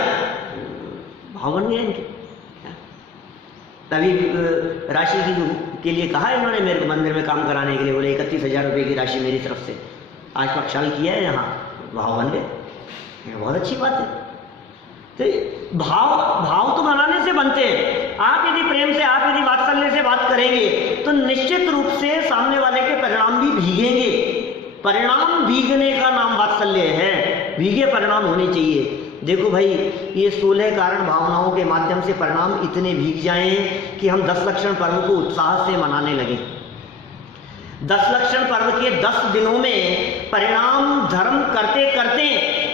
भाव बन गए इनके। तभी राशि के लिए कहा इन्होंने मेरे को मंदिर में काम कराने के लिए। बोले 31,000 रुपये की राशि मेरी तरफ से, आज प्रक्षाल किया है यहाँ, भाव बन गए। बहुत अच्छी बात है। तो भाव तो बनाने से बनते हैं। आप यदि प्रेम से, आप यदि वात्सल्य से बात करेंगे तो निश्चित रूप से सामने वाले के परिणाम भी भीगेंगे। परिणाम भीगने का नाम वात्सल्य है, भीगे परिणाम होने चाहिए। देखो भाई, ये 16 कारण भावनाओं के माध्यम से परिणाम इतने भीग जाएं कि हम 10 लक्षण पर्व को उत्साह से मनाने लगे। 10 लक्षण पर्व के 10 दिनों में परिणाम धर्म करते करते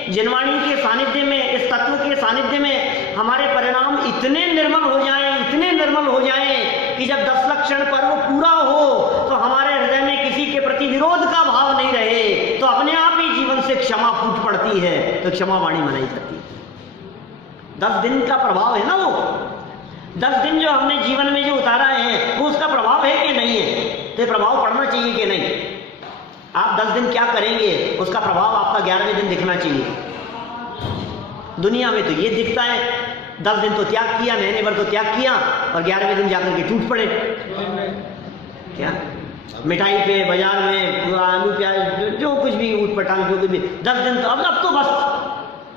जिनवाणी के सानिध्य में, इस तत्व के सानिध्य में हमारे परिणाम इतने निर्मल हो जाएं, इतने निर्मल हो जाएं कि जब 10 लक्षण पर्व पूरा हो तो हमारे हृदय में किसी के प्रति विरोध का भाव नहीं रहे, तो अपने आप ही जीवन से क्षमा फूट पड़ती है, तो क्षमा वाणी मनाई जाती है। 10 दिन का प्रभाव है ना वो। 10 दिन जो हमने जीवन में जो उतारा है वो उसका प्रभाव है कि नहीं है, तो प्रभाव पड़ना चाहिए कि नहीं। आप 10 दिन क्या करेंगे उसका प्रभाव आपका 11वें दिन दिखना चाहिए। दुनिया में तो ये दिखता है 10 दिन तो त्याग किया, महीने भर तो त्याग किया, और 11वें दिन जाकर के टूट पड़े। क्या मिठाई पे, बाजार में आलू प्याज जो कुछ भी ऊट पटांग जो कुछ भी, 10 दिन तो अब तो बस।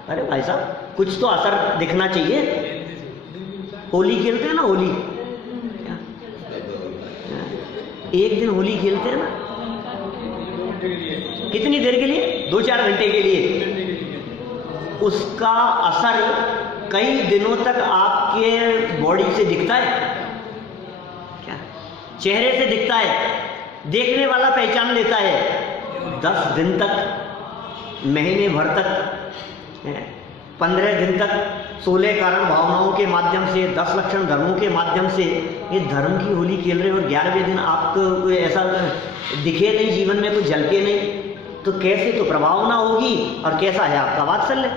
अरे भाई साहब कुछ तो असर दिखना चाहिए। होली खेलते हैं ना, होली, क्या एक दिन होली खेलते हैं ना, कितनी देर के लिए? 2-4 घंटे के लिए। उसका असर कई दिनों तक आपके बॉडी से दिखता है, क्या चेहरे से दिखता है, देखने वाला पहचान लेता है। 10 दिन तक, महीने भर तक, 15 दिन तक 16 कारण भावनाओं के माध्यम से, 10 लक्षण धर्मों के माध्यम से ये धर्म की होली खेल रहे हो, और 11वें दिन आपको कोई ऐसा दिखे नहीं, जीवन में कुछ झलके नहीं, तो कैसे तो प्रभावना होगी, और कैसा है आपका वात्सल्य।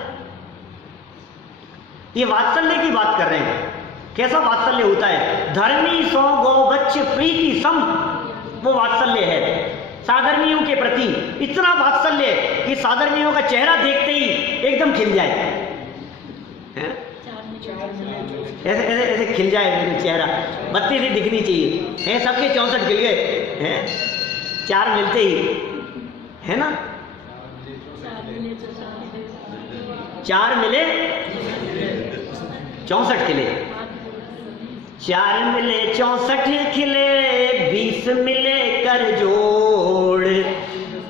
ये वात्सल्य की बात कर रहे हैं। कैसा वात्सल्य होता है? धर्मी सौ गौ बच्च प्रीति सम, वो वात्सल्य है। साधर्मियों के प्रति इतना वात्सल्य कि साधर्मियों का चेहरा देखते ही एकदम खिल जाए, ऐसे ऐसे ऐसे खिल जाए चेहरा, बत्ती सी दिखनी चाहिए है। सबके 64 खिल गए हैं, 4 मिलते ही, है ना, 4 मिले 64 खिले, 4 मिले 64 खिले, 20 मिले कर जोड़,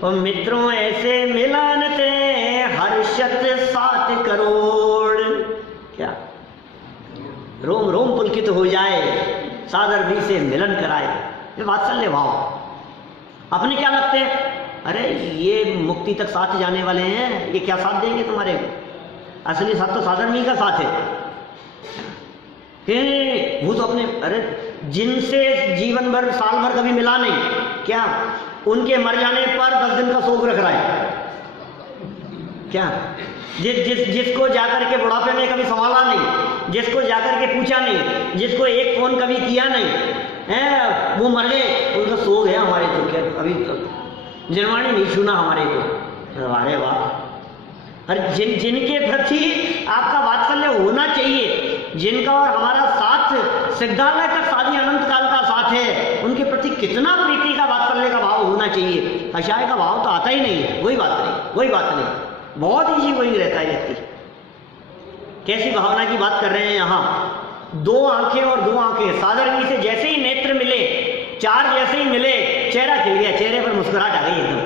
और मित्रों ऐसे मिलन थे हर्षत 7 करोड़। क्या रोम रोम पुलकित हो जाए, सादर भी से मिलन कराए। ये वात्सल्य भाव। अपने क्या लगते हैं? अरे ये मुक्ति तक साथ जाने वाले हैं, ये क्या साथ देंगे तुम्हारे? असली साथ तो साधर्मी का साथ है। वो तो अपने, अरे जिनसे जीवन भर, साल भर कभी मिला नहीं, क्या उनके मर जाने पर 10 दिन का शोक रख रहा है? क्या जिसको जाकर के बुढ़ापे में कभी संभाला नहीं, जिसको जाकर के पूछा नहीं, जिसको एक फोन कभी किया नहीं है, वो मर गए, उनका शोक है हमारे तो। क्या अभी तो जनवाणी नहीं सुना हमारे को? अरे वाह। और जिनके प्रति आपका वात्सल्य होना चाहिए, जिनका और हमारा साथ सिद्धालय तक शादी अनंत काल का साथ है, उनके प्रति कितना प्रीति का, वात्सल्य का भाव होना चाहिए। हर्षाय का भाव तो आता ही नहीं है। वही बात नहीं, बहुत ईजी वही रहता है व्यक्ति। कैसी भावना की बात कर रहे हैं यहाँ? 2 आंखें और 2 आंखें, साधर्मी से जैसे ही नेत्र मिले, 4 जैसे ही मिले, चेहरा खिल गया, चेहरे पर मुस्कुराहट आ गई, एकदम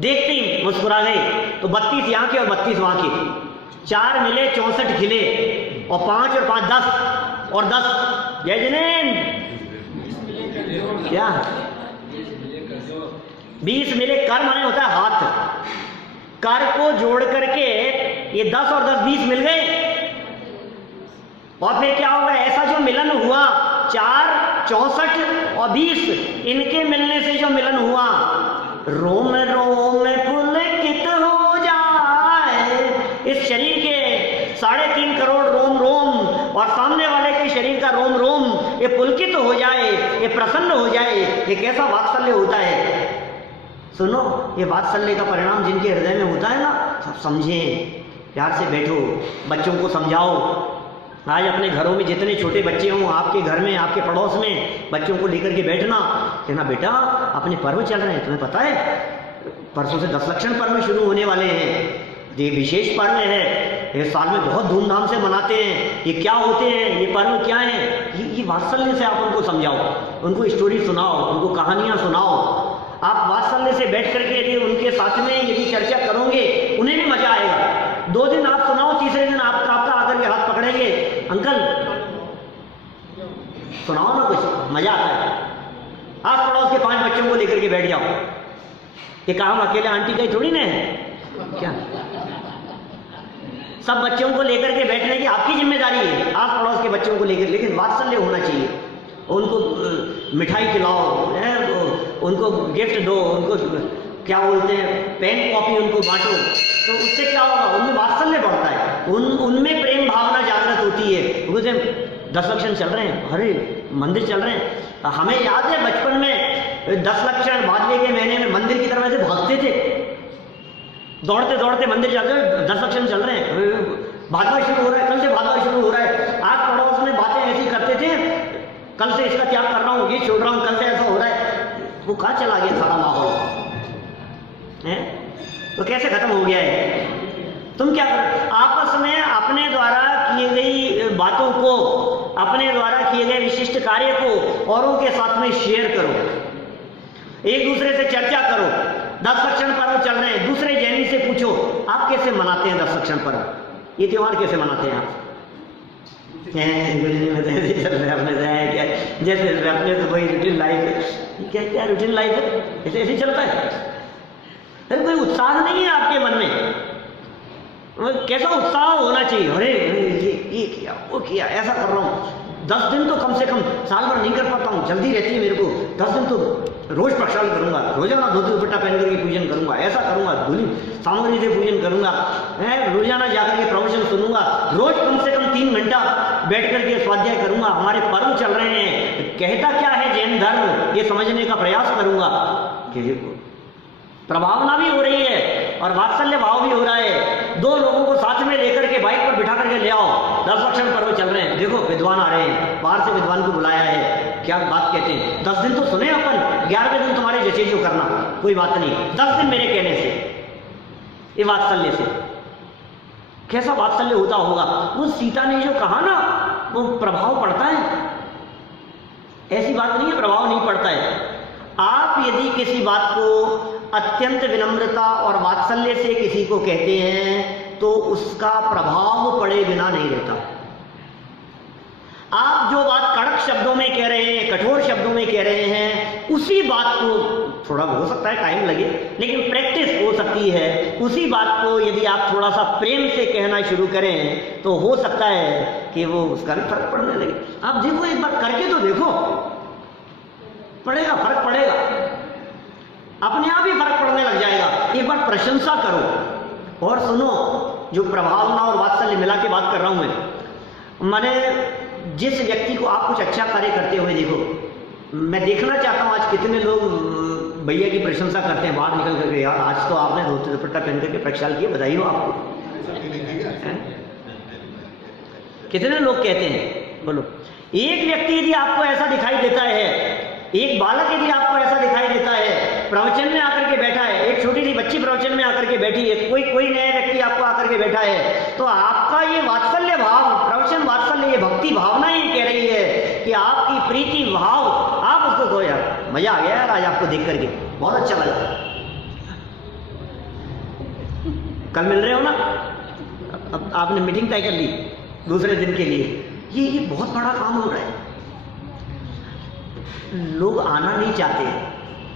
देखते ही मुस्कुरा गए। तो 32 आंखें और 32 आंखें, 4 मिले 64 खिले, और 5 और 5 10, और 10 जय जिनेन, क्या 20 मिले। कर माने होता है हाथ, कर को जोड़ करके ये 10 और 10 20 मिल गए। और फिर क्या होगा, ऐसा जो मिलन हुआ 4 64 और 20, इनके मिलने से जो मिलन हुआ, रोम रोम पुलकित हो जाए। इस शरीर के 3.5 करोड़ रोम रोम और सामने वाले के शरीर का रोम रोम ये पुलकित हो जाए, ये प्रसन्न हो जाए। ये कैसा वात्सल्य होता है। सुनो, ये वात्सल्य का परिणाम जिनके हृदय में होता है ना, सब समझें, प्यार से बैठो, बच्चों को समझाओ। आज अपने घरों में जितने छोटे बच्चे हों, आपके घर में, आपके पड़ोस में, बच्चों को लेकर के बैठना, कहना बेटा अपने पर्व चल रहे हैं, तुम्हें पता है परसों से 10 लक्षण पर्व शुरू होने वाले हैं। ये विशेष पर्व है, ये साल में बहुत धूमधाम से मनाते हैं। ये क्या होते हैं, ये पर्व क्या है, ये वात्सल्य से आप उनको समझाओ, उनको स्टोरी सुनाओ, उनको कहानियाँ सुनाओ। आप वात्सल्य से बैठ करके यदि उनके साथ में यदि चर्चा करोगे, उन्हें भी मजा आएगा। 2 दिन आप सुनाओ, तीसरे दिन आपका आकर के हाथ पकड़ेंगे, अंकल सुनाओ ना, कुछ मजा आता है। आस पड़ोस के 5 बच्चों को लेकर के बैठ जाओ। ये काम अकेले आंटी का ही थोड़ी ना है क्या, सब बच्चों को लेकर के बैठने की आपकी जिम्मेदारी है, आस पड़ोस के बच्चों को लेकर। लेकिन वात्सल्य होना चाहिए, उनको मिठाई खिलाओ, उनको गिफ्ट दो, उनको क्या बोलते हैं पेन कॉपी उनको बांटो, तो उससे क्या होगा, उनमें वात्सल्य बढ़ता है, उनमें प्रेम भावना जागृत होती है। मुझे 10 लक्षण चल रहे हैं, अरे मंदिर चल रहे हैं। हमें याद है बचपन में 10 लक्षण भादवे के महीने में मंदिर की तरफ से भागते थे, दौड़ते दौड़ते मंदिर जाते, 10 लक्षण चल रहे हैं, भादवा शुरू हो रहा है, कल से भादवा शुरू हो रहा है। आस पड़ोस में बातें ऐसी करते थे, कल से इसका त्याग कर रहा हूँ, ये छोड़ रहा हूँ, कल से ऐसा हो रहा है। वो कहाँ चला गया सारा माहौल है, तो कैसे खत्म हो गया है। तुम क्या करो, आपस में अपने द्वारा किए गई बातों को, अपने द्वारा किए गए विशिष्ट कार्य को औरों के साथ में शेयर करो, एक दूसरे से चर्चा करो। 10 लक्षण पर्व चल रहे हैं, दूसरे जैनी से पूछो आप कैसे मनाते हैं 10 लक्षण पर्व, ये त्योहार कैसे मनाते हैं आप। जैसे अपने तो कोई रूटीन लाइफ है, क्या रूटीन लाइफ है, ऐसे चलता है। अरे कोई उत्साह नहीं है आपके मन में, कैसा उत्साह होना चाहिए, अरे ये किया वो किया, ऐसा कर रहा हूँ। 10 दिन तो कम से कम, साल भर नहीं कर पाता हूँ, जल्दी रहती है मेरे को, 10 दिन तो रोज प्रक्षालन करूंगा, रोजाना धोती दुपट्टा पहन करके पूजन करूंगा, ऐसा करूंगा, धूली सामग्री से पूजन करूंगा, रोजाना जाकर के प्रवचन सुनूंगा, रोज कम से कम 3 घंटा बैठ करके स्वाध्याय करूंगा। हमारे पर्व चल रहे हैं, कहता क्या है जैन धर्म, ये समझने का प्रयास करूंगा। प्रभावना भी हो रही है और वात्सल्य भाव भी हो रहा है। 2 लोगों को साथ में लेकर के बाइक पर बिठा करके ले आओ, 10 लक्षण पर्व चल रहे हैं, देखो विद्वान आ रहे हैं, बाहर से विद्वान को बुलाया है, क्या बात कहते हैं, 10 दिन तो सुने अपन, 11वें दिन तुम्हारे जैसे जो करना, कोई बात नहीं, 10 दिन मेरे कहने से, ये वात्सल्य से। कैसा वात्सल्य होता होगा। वो सीता ने जो कहा ना, वो प्रभाव पड़ता है, ऐसी बात नहीं है प्रभाव नहीं पड़ता है। आप यदि किसी बात को अत्यंत विनम्रता और वात्सल्य से किसी को कहते हैं तो उसका प्रभाव पड़े बिना नहीं रहता। आप जो बात कड़क शब्दों में कह रहे हैं, कठोर शब्दों में कह रहे हैं, उसी बात को, थोड़ा हो सकता है टाइम लगे लेकिन प्रैक्टिस हो सकती है, उसी बात को यदि आप थोड़ा सा प्रेम से कहना शुरू करें तो हो सकता है कि वो उसका भी फर्क पड़ने लगे। आप देखो, एक बार करके तो देखो, पड़ेगा, फर्क पड़ेगा, अपने आप ही फर्क पड़ने लग जाएगा। एक बार प्रशंसा करो। और सुनो, जो प्रभावना और वात्सल्य मिला के बात कर रहा हूं मैंने जिस व्यक्ति को आप कुछ अच्छा कार्य करते हुए देखो, मैं देखना चाहता हूं आज कितने लोग भैया की प्रशंसा करते हैं बाहर निकल करके, यार आज तो आपने धोती दुपट्टा पहन करके प्रक्षाल किया, बधाई हो आपको। कितने लोग कहते हैं, बोलो। एक व्यक्ति यदि आपको ऐसा दिखाई देता है, एक बालक यदि आपको ऐसा दिखाई देता है, प्रवचन में आकर के बैठा है, एक छोटी सी बच्ची प्रवचन में आकर के बैठी है, कोई नया व्यक्ति आपको आकर के बैठा है, तो आपका ये वात्सल्य भाव, प्रवचन वात्सल्य, ये भक्ति भावना ये कह रही है कि आपकी प्रीति भाव, आप उसको कहो यार मजा आ गया यार आज आपको देख करके, बहुत अच्छा लगा, कल मिल रहे हो ना, अब आपने मीटिंग तय कर ली दूसरे दिन के लिए। ये बहुत बड़ा काम हो रहा है। लोग आना नहीं चाहते,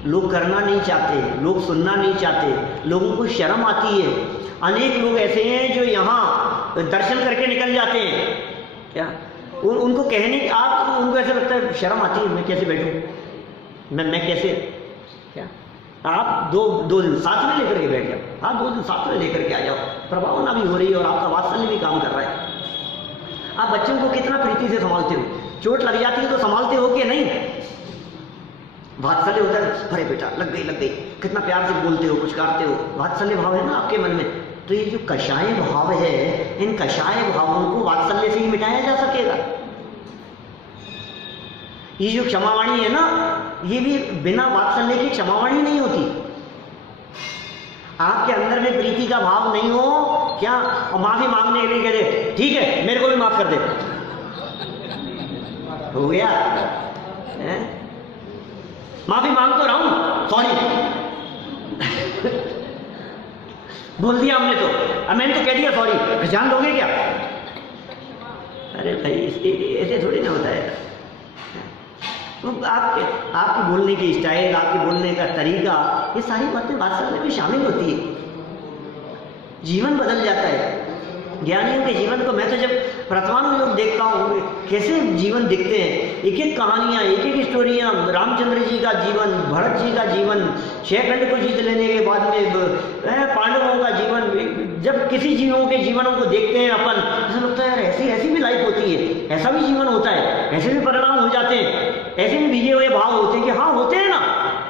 लोग करना नहीं चाहते, लोग सुनना नहीं चाहते, लोगों को शर्म आती है। अनेक लोग ऐसे हैं जो यहाँ दर्शन करके निकल जाते हैं, क्या उनको कहने आप उनको ऐसा लगता है शर्म आती है, मैं कैसे बैठूं, मैं कैसे, क्या आप दो दिन साथ में लेकर के बैठ जाओ, आप 2 दिन साथ में लेकर के आ जाओ, प्रभावना भी हो रही है और आपका वात्सल्य भी काम कर रहा है। आप बच्चों को कितना प्रीति से संभालते हो, चोट लग जाती है तो संभालते हो कि नहीं, वात्सल्य होता है, अरे बेटा लग गई, कितना प्यार से बोलते हो, पुचकारते हो, वात्सल्य भाव है ना आपके मन में। तो ये जो कषाय भाव है, इन कषाय भावों को वात्सल्य से ही मिटाया जा सकेगा। ये जो क्षमावाणी है ना, ये भी बिना वात्सल्य की क्षमावाणी नहीं होती। आपके अंदर में प्रीति का भाव नहीं हो क्या, और माफी मांगने के लिए कह दे ठीक है मेरे को भी माफ कर दे, हो गया है? माफी मांग तो रहा हूं, सॉरी बोल दिया हमने तो, अब मैंने तो कह दिया सॉरी, पहचान लोगे क्या? अरे भाई ऐसे थोड़ी ना होता है। तो आपके बोलने की स्टाइल, आपके बोलने का तरीका, ये सारी बातें वात्सल्य में शामिल होती है, जीवन बदल जाता है। ज्ञानियों के जीवन को मैं तो जब प्रथमानुयोग देखता हूँ कैसे जीवन दिखते हैं, एक एक कहानियाँ, एक एक स्टोरियाँ, रामचंद्र जी का जीवन, भरत जी का जीवन, शेखंड को जीत लेने के बाद में पांडवों का जीवन, जब किसी जीवों के जीवनों को देखते हैं अपन, ऐसा लगता है यार ऐसी भी लाइफ होती है, ऐसा भी जीवन होता है, ऐसे भी परिणाम हो जाते हैं, ऐसे भी बीजे हुए भाव होते हैं कि हाँ होते हैं ना,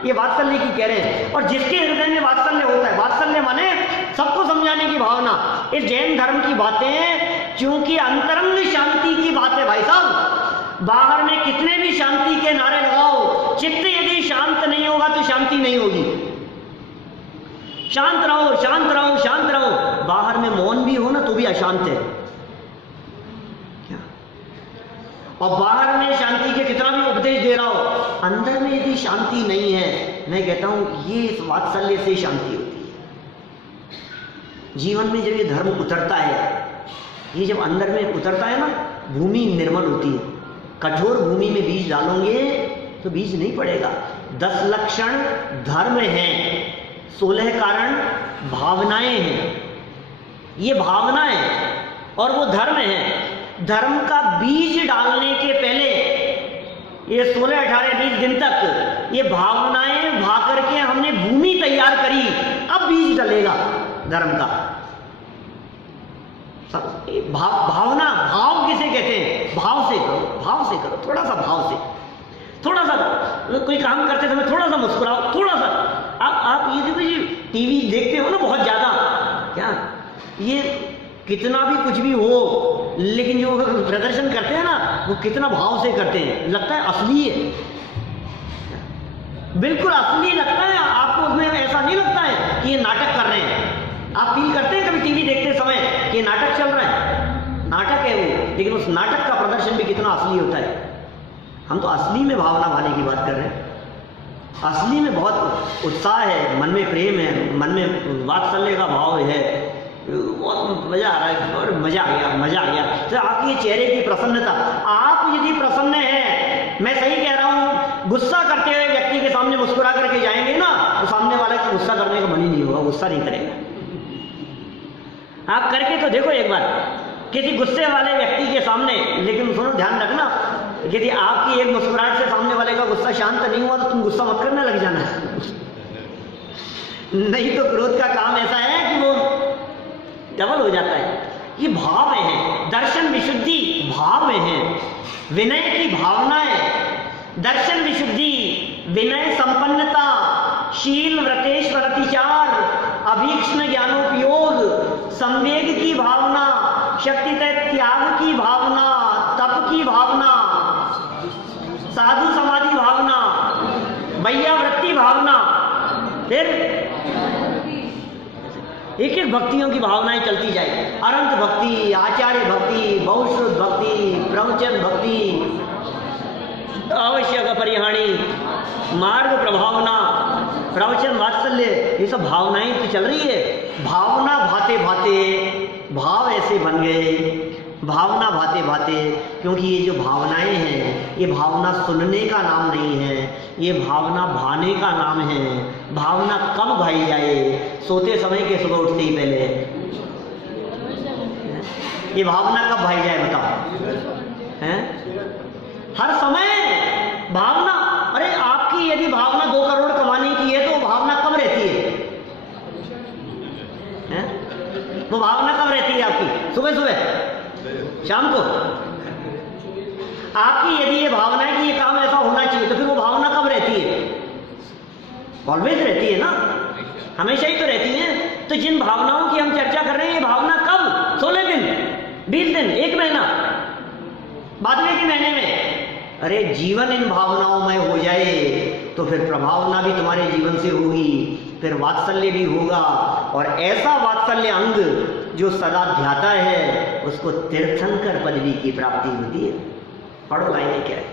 ये वात्सल्य की कह रहे हैं। और जिसके हृदय में वात्सल्य होता है, वात्सल्य माने सबको समझाने की भावना, इस जैन धर्म की बातें क्योंकि अंतरंग शांति की बात है भाई साहब, बाहर में कितने भी शांति के नारे लगाओ, चित्त यदि शांत नहीं होगा तो शांति नहीं होगी। शांत रहो, शांत रहो, शांत रहो, बाहर में मौन भी हो ना तो भी अशांत है क्या? और बाहर में शांति के कितना भी उपदेश दे रहा हो, अंदर में यदि शांति नहीं है, मैं कहता हूं ये इस वात्सल्य से शांति होती है। जीवन में जब ये धर्म उतरता है, ये जब अंदर में उतरता है ना, भूमि निर्मल होती है। कठोर भूमि में बीज डालोगे तो बीज नहीं पड़ेगा। 10 लक्षण धर्म हैं, 16 कारण भावनाएं हैं। ये भावनाएं और वो धर्म है। धर्म का बीज डालने के पहले ये 16-18-20 दिन तक ये भावनाएं भा करके हमने भूमि तैयार करी, अब बीज डलेगा धर्म का। भावना, भाव किसे कहते हैं? भाव से करो, भाव से करो, थोड़ा सा भाव से, थोड़ा सा कोई काम करते समय थोड़ा सा मुस्कुराओ, थोड़ा सा। आप ये देखो, ये टीवी देखते हो ना बहुत ज्यादा, क्या ये कितना भी कुछ भी हो, लेकिन जो प्रदर्शन करते हैं ना वो कितना भाव से करते हैं, लगता है असली है, बिल्कुल असली लगता है आपको। उसमें ऐसा नहीं लगता है कि ये नाटक कर रहे हैं। आप फील करते हैं कभी टीवी देखते समय कि नाटक चल रहा है? नाटक है वो, लेकिन उस नाटक का प्रदर्शन भी कितना असली होता है। हम तो असली में भावना भाने की बात कर रहे हैं। असली में बहुत उत्साह है, मन में प्रेम है, मन में वात्सल्य का भाव है, बहुत मजा आ रहा है और मजा आ गया, मजा आ गया। तो आपके चेहरे की प्रसन्नता, आप यदि प्रसन्न हैं, मैं सही कह रहा हूं, गुस्सा करते हुए व्यक्ति के सामने मुस्कुरा करके जाएंगे ना तो सामने वाले का गुस्सा करने का मन ही नहीं होगा, गुस्सा नहीं करेगा। आप करके तो देखो एक बार किसी गुस्से वाले व्यक्ति के सामने, लेकिन सुनो ध्यान रखना, यदि आपकी एक मुस्कुराहट से सामने वाले का गुस्सा शांत नहीं हुआ तो तुम गुस्सा मत करने लग जाना नहीं तो क्रोध का काम ऐसा है कि वो डबल हो जाता है। ये भाव है, दर्शन विशुद्धि भाव में है, विनय की भावना है, दर्शन विशुद्धि, विनय संपन्नता, शील व्रतेश्वर अतिचार, अभीक्ष्ण ज्ञानोपयोग, संवेग की भावना, शक्ति त्याग की भावना, तप की भावना, साधु समाधि भावना, वैयावृत्ति भावना, फिर एक एक भक्तियों की भावनाएं चलती जाए। अनंत भक्ति, आचार्य भक्ति, बहुश्रुत भक्ति, प्रवचन भक्ति, आवश्यक परिहाणी, मार्ग प्रभावना, प्रवचन वात्सल्य, ये सब भावनाएं तो चल रही है। भावना भाते भाते भाव ऐसे बन गए भावना भाते भाते, क्योंकि ये जो भावनाएं हैं ये भावना सुनने का नाम नहीं है, ये भावना भाने का नाम है। भावना कब भाई जाए? सोते समय के सुबह उठते ही पहले। ये भावना कब भाई जाए बताओ? हैं? हर समय भावना। अरे आपकी यदि भावना 2 करोड़ कमाने की है तो वो भावना कब रहती है? वो भावना कब रहती है आपकी? सुबह सुबह, शाम को? आपकी यदि ये भावना है कि ये काम ऐसा होना चाहिए तो फिर वो भावना कब रहती है? ऑलवेज रहती है ना, हमेशा ही तो रहती है। तो जिन भावनाओं की हम चर्चा कर रहे हैं ये भावना कब? 16 दिन, 20 दिन, 1 महीना, बाद में के महीने में। अरे जीवन इन भावनाओं में हो जाए तो फिर प्रभावना भी तुम्हारे जीवन से होगी, फिर वात्सल्य भी होगा, और ऐसा वात्सल्य अंग जो सदा ध्याता है उसको तीर्थंकर पदवी की प्राप्ति होती है। पढ़ो लाइनें क्या है।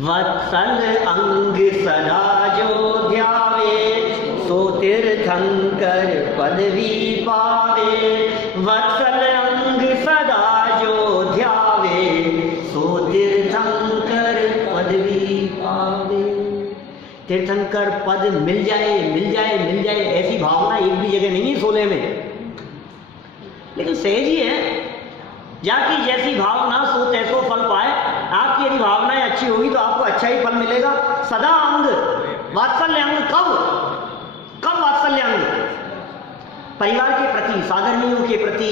वत्सल अंग सदा जो ध्यावे सो तीर्थंकर पदवी पावे। वत्सल अंग सदा जो ध्यावे सो तीर्थंकर पदवी पावे। तीर्थंकर पद मिल जाए, मिल जाए, मिल जाए, ऐसी भावना एक भी जगह नहीं है 16 में, लेकिन सहज ही है। जाकी जैसी भावना सो तैसो फल पाए। आपकी यदि भावनाएं अच्छी होगी तो आपको अच्छा ही फल मिलेगा। सदा अंग, वात्सल्य अंग कब वात्सल्य अंग? परिवार के प्रति, साधर्मियों के प्रति,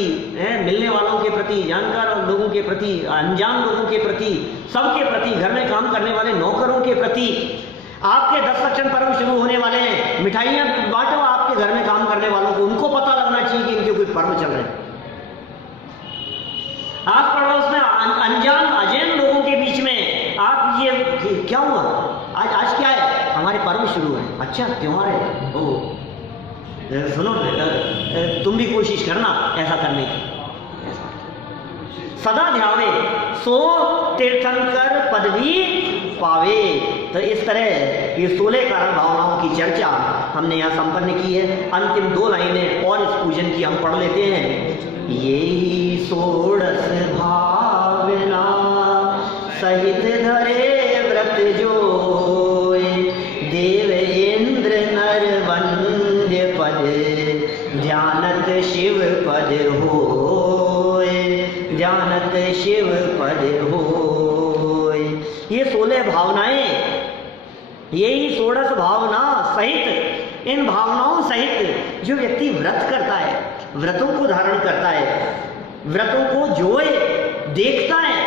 मिलने वालों के प्रति, जानकार लोगों के प्रति, अनजान लोगों के प्रति, सबके प्रति, घर में काम करने वाले नौकरों के प्रति। आपके 10 लक्षण पर्व शुरू होने वाले हैं, मिठाइयां बांटो आपके घर में काम करने वालों को, उनको पता लगना चाहिए कि इनके कोई पर्व चल रहे हैं। आप पड़ोस में अनजान अजैन लोगों के बीच में आप ये क्या हुआ, आज क्या है? हमारे पर्व शुरू है। अच्छा, त्योहार है? ओ सुनो, तुम भी कोशिश करना ऐसा करने की। सदा ध्यावे सो तीर्थंकर पदवी पावे। तो इस तरह ये 16 कारण भावनाओं की चर्चा हमने यहाँ संपन्न की है। अंतिम 2 लाइनें और इस पूजन की हम पढ़ लेते हैं। ये 16 भावना सहित धरे व्रत जोय, देव इंद्र नर वंद्य पद, ध्यानत शिव पद होय, ध्यानत शिव पद होय। ये 16 भावनाएं, यही 16 भावना सहित, इन भावनाओं सहित जो व्यक्ति व्रत करता है, व्रतों को धारण करता है, व्रतों को जोए देखता है,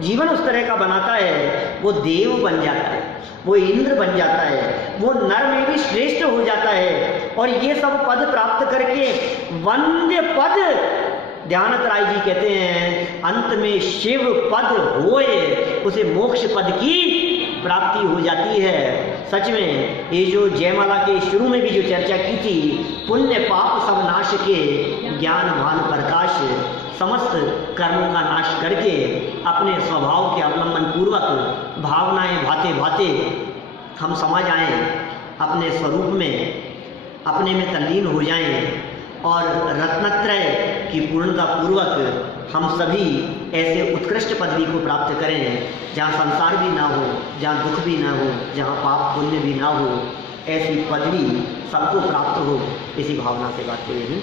जीवन उस तरह का बनाता है, वो देव बन जाता है, वो इंद्र बन जाता है, वो नर में भी श्रेष्ठ हो जाता है। और ये सब पद प्राप्त करके वंद्य पद, ध्यानत राय जी कहते हैं अंत में शिव पद होए, उसे मोक्ष पद की प्राप्ति हो जाती है। सच में ये जो जयमाला के शुरू में भी जो चर्चा की थी, पुण्य पाप सब नाश के, ज्ञान भान प्रकाश, समस्त कर्मों का नाश करके अपने स्वभाव के अवलंबन पूर्वक भावनाएं भाते भाते हम समझ आएं, अपने स्वरूप में अपने में तल्लीन हो जाएं और रत्नत्रय की पूर्णता पूर्वक हम सभी ऐसे उत्कृष्ट पदवी को प्राप्त करें जहाँ संसार भी ना हो, जहाँ दुख भी ना हो, जहाँ पाप पुण्य भी ना हो, ऐसी पदवी सबको प्राप्त हो। इसी भावना से बात करें।